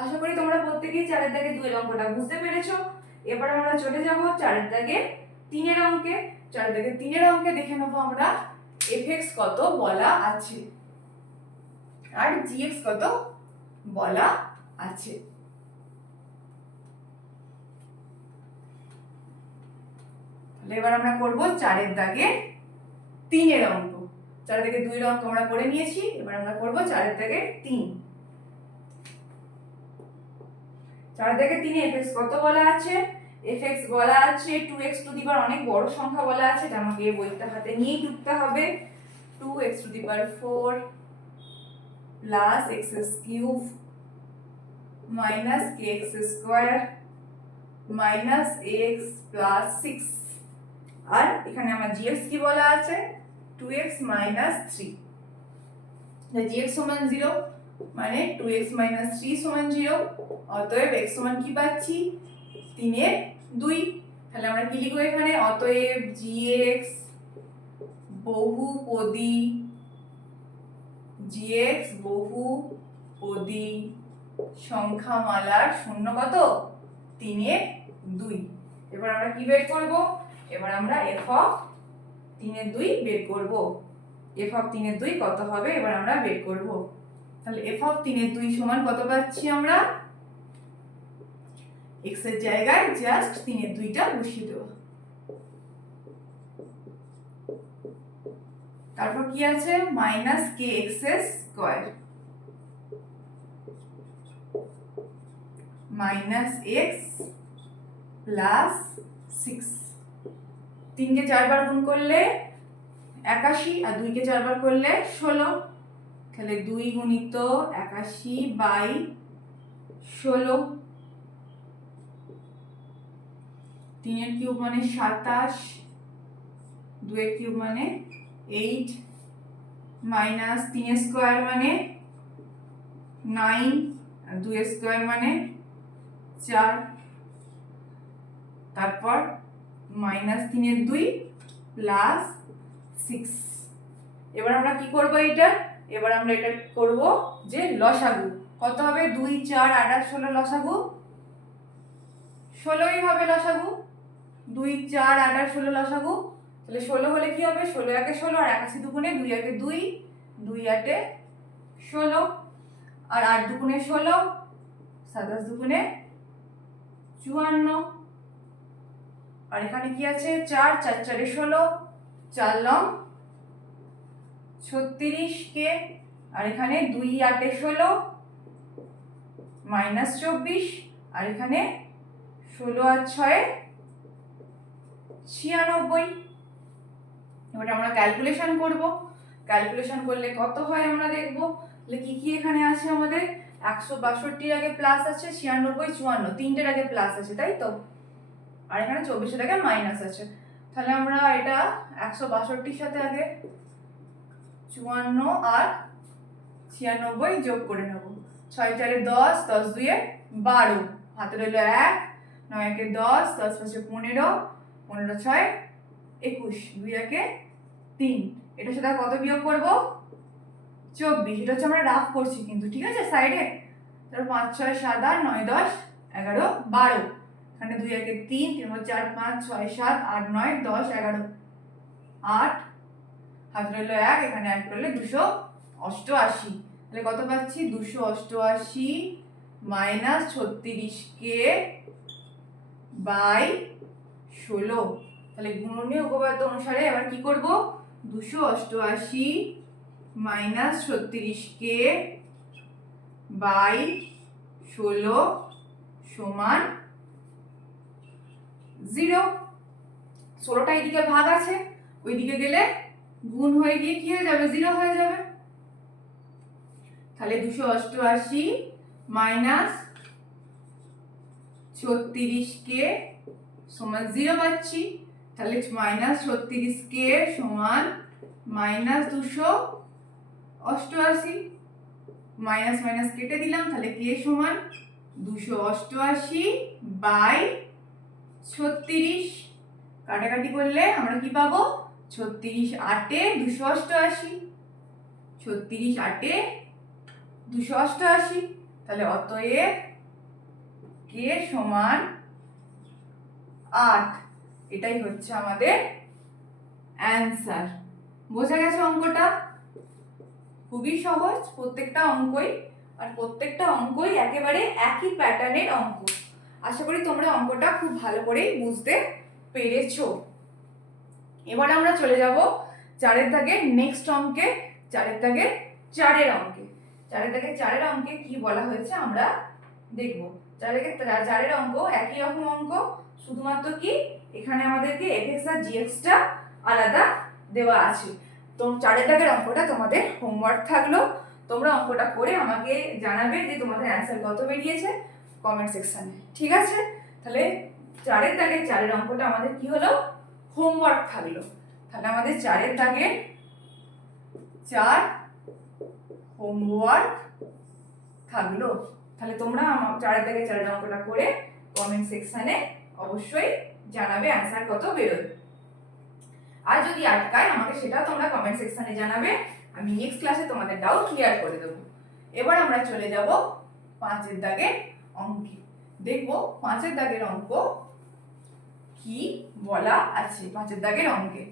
আশা করি তোমরা প্রত্যেকেই 4 দাগে 2 অঙ্কটা বুঝতে পেরেছো। এবার আমরা চলে যাব 4 দাগে 3 অঙ্কে। 4 দাগে 3 অঙ্কে দেখে নেব আমরা fx কত বলা আছে আর gx কত বলা আছে। তাহলে এবার আমরা করব 4 দাগে 3 অঙ্ক। 4 দাগে 2 অঙ্ক আমরা করে নিয়েছি, এবার আমরা করব 4 দাগে 3। 4 দাগে 3 fx কত বলা আছে, fx বলা আছে 2x টু দি পাওয়ার অনেক বড় সংখ্যা বলা আছে, এটা আমাকে বইটা হাতে নিয়ে লিখতে হবে। 2x to the power 4 plus x cube minus kx square minus x plus 6, আর এখানে আমার gx কি বলা আছে 2x - 3। তাহলে gx সমান 0 মানে 2x - 3 সমান 0, অতএব x সমান কি পাচ্ছি 3 এর 2। তাহলে আমরা কি লিখব এখানে, অতএব gx বহুপদী সংখ্যামালার শূন্য কত 3 এর 2। এবার আমরা কি বের করব, এবার আমরা f অফ 3 এর 2 বের করব। f অফ 3 এর 2 কত হবে এবার আমরা বের করব। তাহলে f অফ 3 এর 2 সমান কত পাচ্ছি আমরা, x এর জায়গায় জাস্ট 3 এর 2টা বসিয়ে দেব। তারপর কি আছে -kx স্কয়ার - x প্লাস 6। 3 কে 4 বার গুণ করলে 81 আর 2 কে 4 বার করলে 16, তাহলে 2 গুণিত 81 বাই 16। 3 এর কিউব মানে 27, 2 এর কিউব মানে 8 মাইনাস 3 এর স্কয়ার মানে 9 আর 2 এর স্কয়ার মানে 4, তারপর -3 এর 2 প্লাস 6, এবার আমরা কি করব এবার আমরা এটা করব যে লসাগু। কত হবে? 2 4 8 আর 16 লসাগু 16ই হবে লসাগু। 2 4 8 আর 16 লসাগু। তাহলে 16 হলে কি হবে? 16 একে 16 আর 81 দুগুণে 2 একে 2, 2 8 এ 16 আর 8 দুগুণে 16, 27 দুগুণে 54। আর এখানে কি আছে? 4 4 4 এ 16, 4 লং 36 কে। আর এখানে 2 8 এ 16 মাইনাস 24, আর এখানে 16 আর 6 96। এবার আমরা ক্যালকুলেশন করব। ক্যালকুলেশন করলে কত হয় আমরা দেখব। তাহলে কি কি এখানে আছে আমাদের? 162 এর আগে প্লাস আছে, 96 54 তিনটের আগে প্লাস আছে, তাই তো? আর এখানে 24 এর আগে মাইনাস আছে। তাহলে আমরা এটা 162 এর সাথে আগে 54 আর 96 যোগ করে নেব। 6 4 এ 10, 10 2 এ 12, হাতে রইল 1, 9 একে 10, 10 5 এ 15, 15 6 21, 2 একে 3। এটার সাথে কত বিয়োগ করব? 24। এটা হচ্ছে আমরা রাফ করছি কিন্তু, ঠিক আছে, সাইডে। তারপর 5 6 7 8 9 10 11 12, এখানে 2 একে 3, 3 4 5 6 7 8 9 10 11 8, হাতে রইল 1, এখানে 1 রইল 288। তাহলে কত পাচ্ছি? 288 মাইনাস 36 কে বাই 16। তাহলে গুণনীয় উপপাদ্য অনুসারে এবার কি করব? 288 মাইনাস 36 কে বাই 16 সমান 0। 16টা এইদিকে ভাগ আছে, ওইদিকে গেলে গুণ হয়ে গিয়ে কি হয়ে যাবে? 0 হয়ে যাবে। তাহলে 288 মাইনাস 36 কে সমান 0 পাচ্ছি। তাহলে মাইনাস 36 কে সমান মাইনাস 288, মাইনাস মাইনাস কেটে দিলাম। তাহলে কে সমান 288 বাই 36। কাটাকাটি করলে আমরা কি পাবো? 36 8 এ 288, 36 8 এ 288। তাহলে অতএব কে সমান 8। এটাই হচ্ছে আমাদের অ্যান্সার। বোঝা গেছে অঙ্কটা? খুবই সহজ প্রত্যেকটা অঙ্কই, আর প্রত্যেকটা অঙ্কই একেবারে একই প্যাটার্নের অঙ্ক। আশা করি তোমরা অঙ্কটা খুব ভালো করেই বুঝতে পেরেছো। এবার আমরা চলে যাব 4 দাগের নেক্সট অঙ্কে, 4 দাগের 4 অঙ্কে। 4 দাগের 4 অঙ্কে কি বলা হয়েছে আমরা দেখব। 4 অঙ্ক একই রকম অঙ্ক, শুধুমাত্র কি এখানে আমাদেরকে fx আর gx টা আলাদা দেওয়া আছে। তো 4 দাগের অঙ্কটা তোমাদের হোমওয়ার্ক থাকলো। তোমরা অঙ্কটা করে আমাকে জানাবে যে তোমাদের অ্যান্সার কত বেরিয়েছে কমেন্ট সেকশনে, ঠিক আছে? তাহলে 4 দাগের 4 অঙ্কটা আমাদের কি হলো? হোমওয়ার্ক থাকলো। তাহলে আমাদের 4 দাগের 4 হোমওয়ার্ক থাকলো। তাহলে তোমরা 4 দাগের 4 অঙ্কটা করে কমেন্ট সেকশনে অবশ্যই জানাবে অ্যান্সার কত বেরোয়। আর যদি আটকায় আমাকে সেটাও তোমরা কমেন্ট সেকশনে জানাবে, আমি নেক্সট ক্লাসে তোমাদের ডাউট ক্লিয়ার করে দেবো। এবার আমরা চলে যাব 5 দাগের অঙ্কে। দেখব 5 দাগের অঙ্ক কি বলা আছে। 5 দাগের অঙ্কে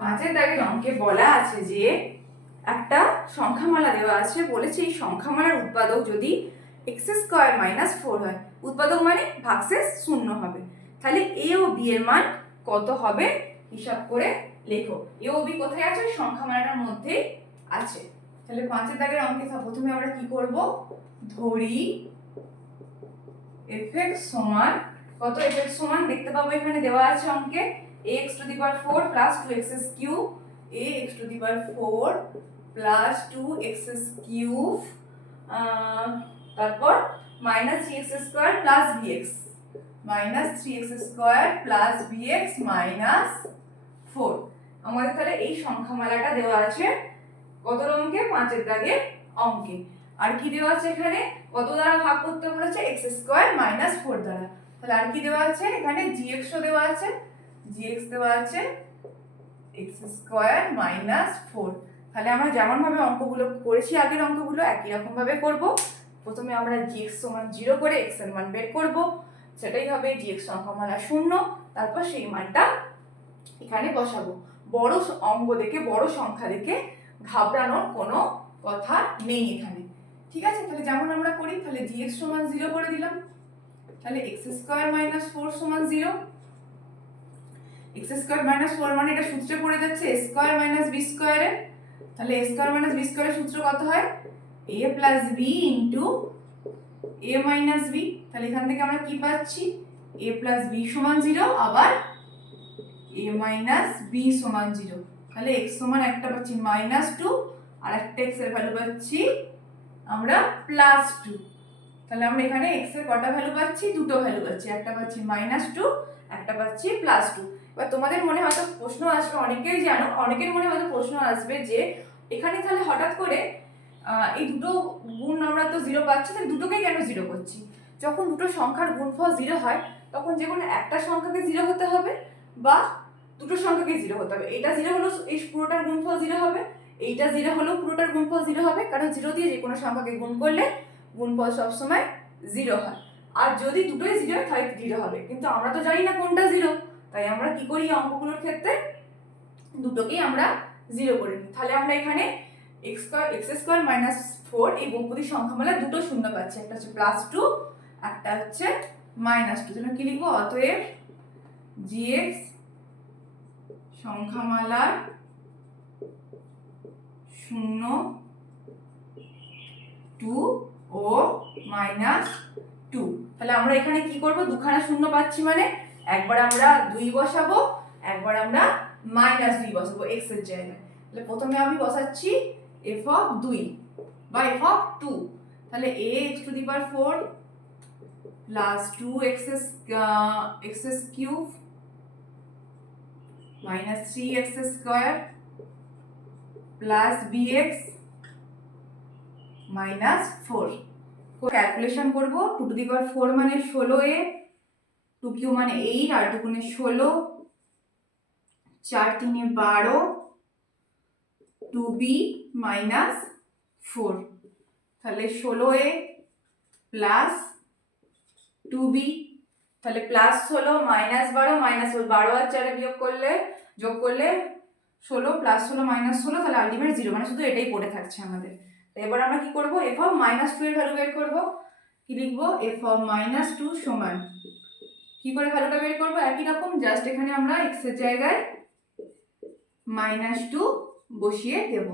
5 দাগের অঙ্কে বলা আছে যে একটা সংখ্যামালা দেওয়া আছে, বলেছে এই সংখ্যামালার উৎপাদক যদি x² - 4 হয়, উৎপাদক মানে ভাগশেষ 0 হবে, তাহলে a ও b এর মান কত হবে হিসাব করে লেখো। a ও b কোথায় আছে? সংখ্যামালাটার মধ্যেই আছে। তাহলে 5 দাগের অঙ্কে প্রথমে আমরা কি করব? ধরি fx সমান কত? fx সমান দেখতে পাবো এখানে দেওয়া আছে অঙ্কে ax⁴ plus 2x³ ax⁴ plus 2x³ তারপর minus 3x² plus bx, minus 3x² plus bx minus 4। আমাদের তাহলে এই সংখ্যামালাটা দেওয়া আছে কত অঙ্কে? 5 দাগের অঙ্কে। আর কি দেওয়া আছে এখানে, কত দ্বারা ভাগ করতে বলেছে, এক্স স্কোয়ার মাইনাস 4 দ্বারা। তাহলে আর কি দেওয়া আছে এখানে, gx ও দেওয়া আছে, gx দেওয়া আছে এক্স স্কোয়ার মাইনাস 4। তাহলে আমরা যেমন ভাবে অঙ্কগুলো করেছি আগের অঙ্কগুলো একই রকম ভাবে করব। প্রথমে আমরা gx সমান 0 করে x এর মান বের করব, সেটাই হবে gx সংখ্যামালা 0, তারপর সেই মানটা এখানে বসাবো। বড় অঙ্ক দেখে, বড় সংখ্যা দেখে ঘাবড়ানোর কোনো কথা নেই এখানে, ঠিক আছে। তাহলে যেমন আমরা করি, তাহলে gx সমান 0 করে দিলাম, তাহলে x স্কয়ার মাইনাস 4 সমান 0। x স্কয়ার মাইনাস 4 মানে এটা সূত্রে পড়ে যাচ্ছে a স্কয়ার মাইনাস b স্কয়ারে। তাহলে a স্কয়ার মাইনাস b স্কয়ারের সূত্র কত হয়, a plus b into a minus b। তাহলে এখান থেকে আমরা কি পাচ্ছি, a প্লাস b সমান 0, আবার a মাইনাস b সমান 0। তাহলে x সমান একটা পাচ্ছি মাইনাস 2, আর একটা x এর ভ্যালু পাচ্ছি আমরা প্লাস 2। তাহলে আমরা এখানে x এর কটা ভ্যালু পাচ্ছি, দুটো ভ্যালু পাচ্ছি, একটা পাচ্ছি মাইনাস 2, একটা পাচ্ছি প্লাস 2। এবার তোমাদের মনে হয়তো প্রশ্ন আসবে, অনেকেই জানো, অনেকের মনে হয়তো প্রশ্ন আসবে যে এখানে তাহলে হঠাৎ করে এই দুটো গুণ আমরা তো 0 পাচ্ছি, তাহলে দুটোকেই কেন 0 করছি। যখন দুটো সংখ্যার গুণফল 0 হয় তখন যে কোনো একটা সংখ্যাকে 0 হতে হবে বা দুটো সংখ্যাকে 0 হতে হবে। এটা 0 হলো এই পুরোটার গুণফল 0 হবে, এইটা 0 হলেও পুরোটার গুণফল 0 হবে, কারণ 0 দিয়ে যে কোনো সংখ্যাকে গুণ করলে গুণফল সবসময় 0 হয়। আর যদি দুটোই 0 হয় তাহলে 0 হবে, কিন্তু আমরা তো জানি না কোনটা 0, তাই আমরা কি করি অঙ্কগুলোর ক্ষেত্রে দুটোকেই আমরা 0 করে নিই। তাহলে আমরা এখানে x স্কয়ার মাইনাস 4 এই বহুপদী সংখ্যামালা দুটো শূন্য পাচ্ছি, একটা হচ্ছে প্লাস 2, একটা হচ্ছে মাইনাস 2। তাহলে কি লিখবো, অতএব gx সংখ্যামালার 0, 2 ও মাইনাস 2। তাহলে আমরা এখানে কি করব, দুখানা শূন্য পাচ্ছি মানে একবার আমরা 2 বসাবো, একবার আমরা মাইনাস 2 বসাবো x এর জায়গায়। তাহলে প্রথমে আমি বসাচ্ছি f অফ 2 বা f অফ 2। তাহলে ax to the power 4 plus 2x cube minus 3x square plus bx minus 4। Calculation করব, 2 টু দি পাওয়ার 4 মানে 16a, 2 কিউব মানে 8, আর 2 গুণে 16, 4 3 12, 2b মাইনাস 4। তাহলে 16a প্লাস 2b, তাহলে প্লাস 16 মাইনাস 12, মাইনাস 12 আর 4 বিয়োগ করলে, যোগ করলে 16 প্লাস 16 মাইনাস 16, তাহলে আলটিমেট 0, মানে শুধু এটাই পড়ে থাকছে আমাদের। এবার আমরা কি করব, f অফ মাইনাস 2 এর ভ্যালু বের করব। কি লিখবো, f অফ মাইনাস 2 সমান, কি করে ভ্যালুটা বের করব, একই রকম, জাস্ট এখানে আমরা x এর জায়গায় মাইনাস 2 বসিয়ে দেব।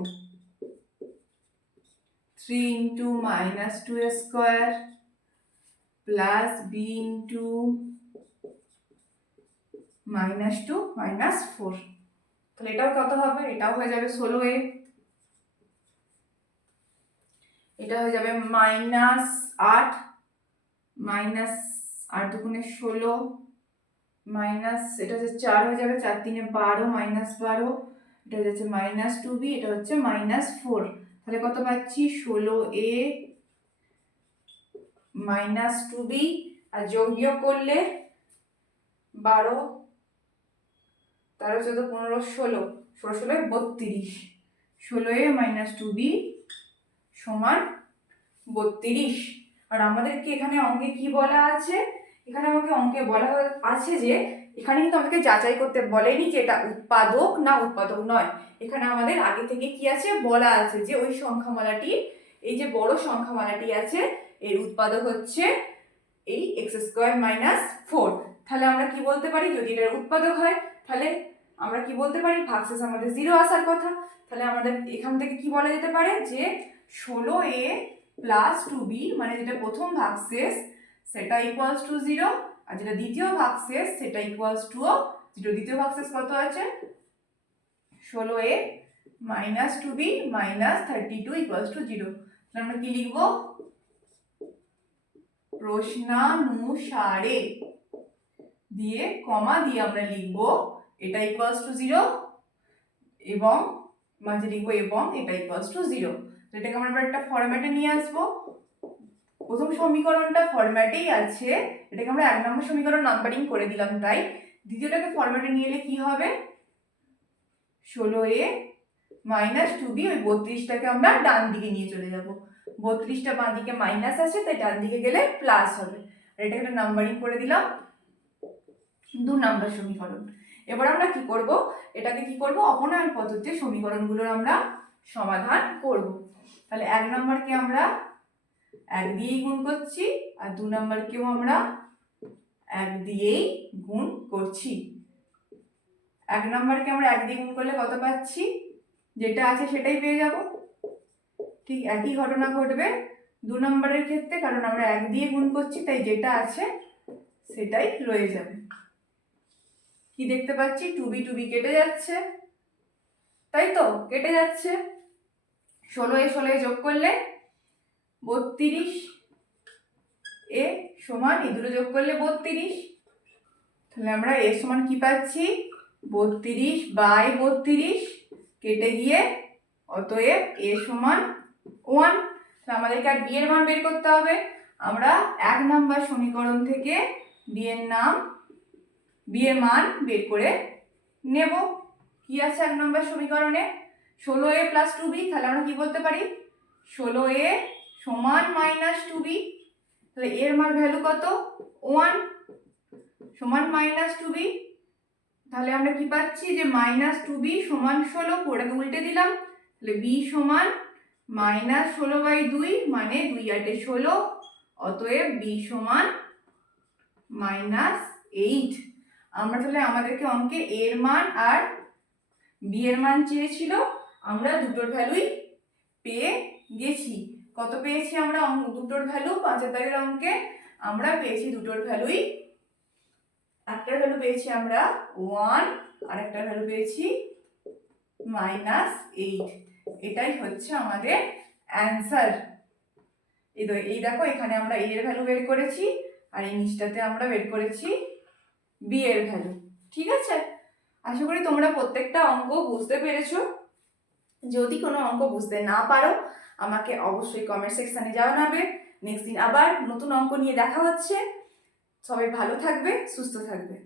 3 into minus 2 square plus b into minus 2 minus 4। তাহলে এটাও কত হবে, এটাও হয়ে যাবে 16a, এটা হয়ে যাবে মাইনাস 8, মাইনাস 8 দুগুণে 16, মাইনাস এটা হচ্ছে 4 হয়ে যাবে, 4 3 12, মাইনাস 12, এটা হচ্ছে মাইনাস 2b, এটা হচ্ছে মাইনাস 4। তাহলে কত পাচ্ছি, 16a মাইনাস 2b, আর যোগ বিয়োগ করলে 12, 13 14 15 16, 16 32, 16a মাইনাস 2b সমান 32। আর আমাদেরকে এখানে অঙ্কে কি বলা আছে, এখানে আমাকে অঙ্কে বলা আছে যে এখানে কিন্তু আমাদেরকে যাচাই করতে বলেনি যে এটা উৎপাদক না উৎপাদক নয়। এখানে আমাদের আগে থেকে কি আছে বলা আছে যে ওই সংখ্যামালাটি, এই যে বড় সংখ্যামালাটি আছে এর উৎপাদক হচ্ছে এই x স্কয়ার মাইনাস 4। তাহলে আমরা কি বলতে পারি, যদি এটার উৎপাদক হয় তাহলে আমরা কি বলতে পারি, ভাগশেষ আমাদের 0 আসার কথা। তাহলে আমাদের এখান থেকে কি বলা যেতে পারে যে 16a প্লাস 2b, মানে যেটা প্রথম ভাগশেষ সেটা ইকুয়ালস টু 0, আর যেটা দ্বিতীয় ভাগশেষ সেটা ইকুয়ালস টু 0। দ্বিতীয় ভাগশেষ কত আছে, 16a minus 2b minus 32 equals to 0। তাহলে আমরা কি লিখবো, প্রশ্নানুসারে দিয়ে কমা দিয়ে আমরা লিখবো এটা ইকুয়ালস টু 0 এবং মাঝে লিখবো এবং এটা ইকুয়ালস টু 0। এটাকে আমরা এবার একটা ফরম্যাটে নিয়ে আসবো। প্রথম সমীকরণটা ফরম্যাটেই আছে, এটাকে আমরা 1 নম্বর সমীকরণ নাম্বারিং করে দিলাম, তাই দ্বিতীয়টাকে ফরম্যাটে নিয়ে এলে কি হবে, 16a মাইনাস 2b, ওই 32টাকে আমরা ডান দিকে নিয়ে চলে যাব। 32টা বাঁ দিকে মাইনাস আছে, তাই ডান দিকে গেলে প্লাস হবে। আর এটাকে একটা নাম্বারিং করে দিলাম 2 নম্বর সমীকরণ। এবার আমরা কি করব, এটাকে কি করব, অপনয়ন পদ্ধতিতে সমীকরণগুলোর আমরা সমাধান করব। তাহলে 1 নম্বরকে আমরা 1 দিয়েই গুণ করছি, আর 2 নম্বরকেও আমরা 1 দিয়েই গুণ করছি। 1 নম্বরকে আমরা 1 দিয়ে গুণ করলে কত পাচ্ছি, যেটা আছে সেটাই পেয়ে যাব। ঠিক একই ঘটনা ঘটবে 2 নম্বরের ক্ষেত্রে, কারণ আমরা 1 দিয়ে গুণ করছি, তাই যেটা আছে সেটাই রয়ে যাবে। কি দেখতে পাচ্ছি, 2b 2b কেটে যাচ্ছে, তাই তো কেটে যাচ্ছে। 16 যোগ করলে 32, এ সমান এই দুটো যোগ করলে 32। তাহলে আমরা এ সমান কি পাচ্ছি, 32/32 কেটে গিয়ে অতএব এ সমান 1। আমাদেরকে আর বি এর মান বের করতে হবে। আমরা 1 নম্বর সমীকরণ থেকে বি এর মান বের করে নেব। কি আছে 1 নম্বর সমীকরণে, 16a + 2b। তাহলে আমরা কি বলতে পারি, 16a সমান -2b। তাহলে এর মান ভ্যালু কত, 1 সমান -2b। তাহলে আমরা কি পাচ্ছি যে -2b সমান 16, পুরোটাকে উল্টে দিলাম। তাহলে b সমান -16/2, মানে 2 8 16, অতএব b সমান -8। আমরা তাহলে আমাদেরকে অঙ্কে a এর মান আর b এর মান চেয়েছিল, আমরা দুটোর ভ্যালুই পেয়ে গেছি। কত পেয়েছি আমরা দুটোর ভ্যালু, 5 দাগের অঙ্কে আমরা পেয়েছি দুটোর ভ্যালুই, একটার ভ্যালু পেয়েছি আমরা 1 আর একটার ভ্যালু পেয়েছি -8। এটাই হচ্ছে আমাদের অ্যান্সার। এই দেখো এখানে আমরা a এর ভ্যালু বের করেছি, আর এই নিচটাতে আমরা বের করেছি b এর ভ্যালু। ঠিক আছে, আশা করি তোমরা প্রত্যেকটা অঙ্ক বুঝতে পেরেছো। যদি কোনো অঙ্ক বুঝতে না পারো আমাকে অবশ্যই কমেন্ট সেকশনে জানাবে। নেক্সট দিন আবার নতুন অঙ্ক নিয়ে দেখা হচ্ছে। সবাই ভালো থাকবে, সুস্থ থাকবে।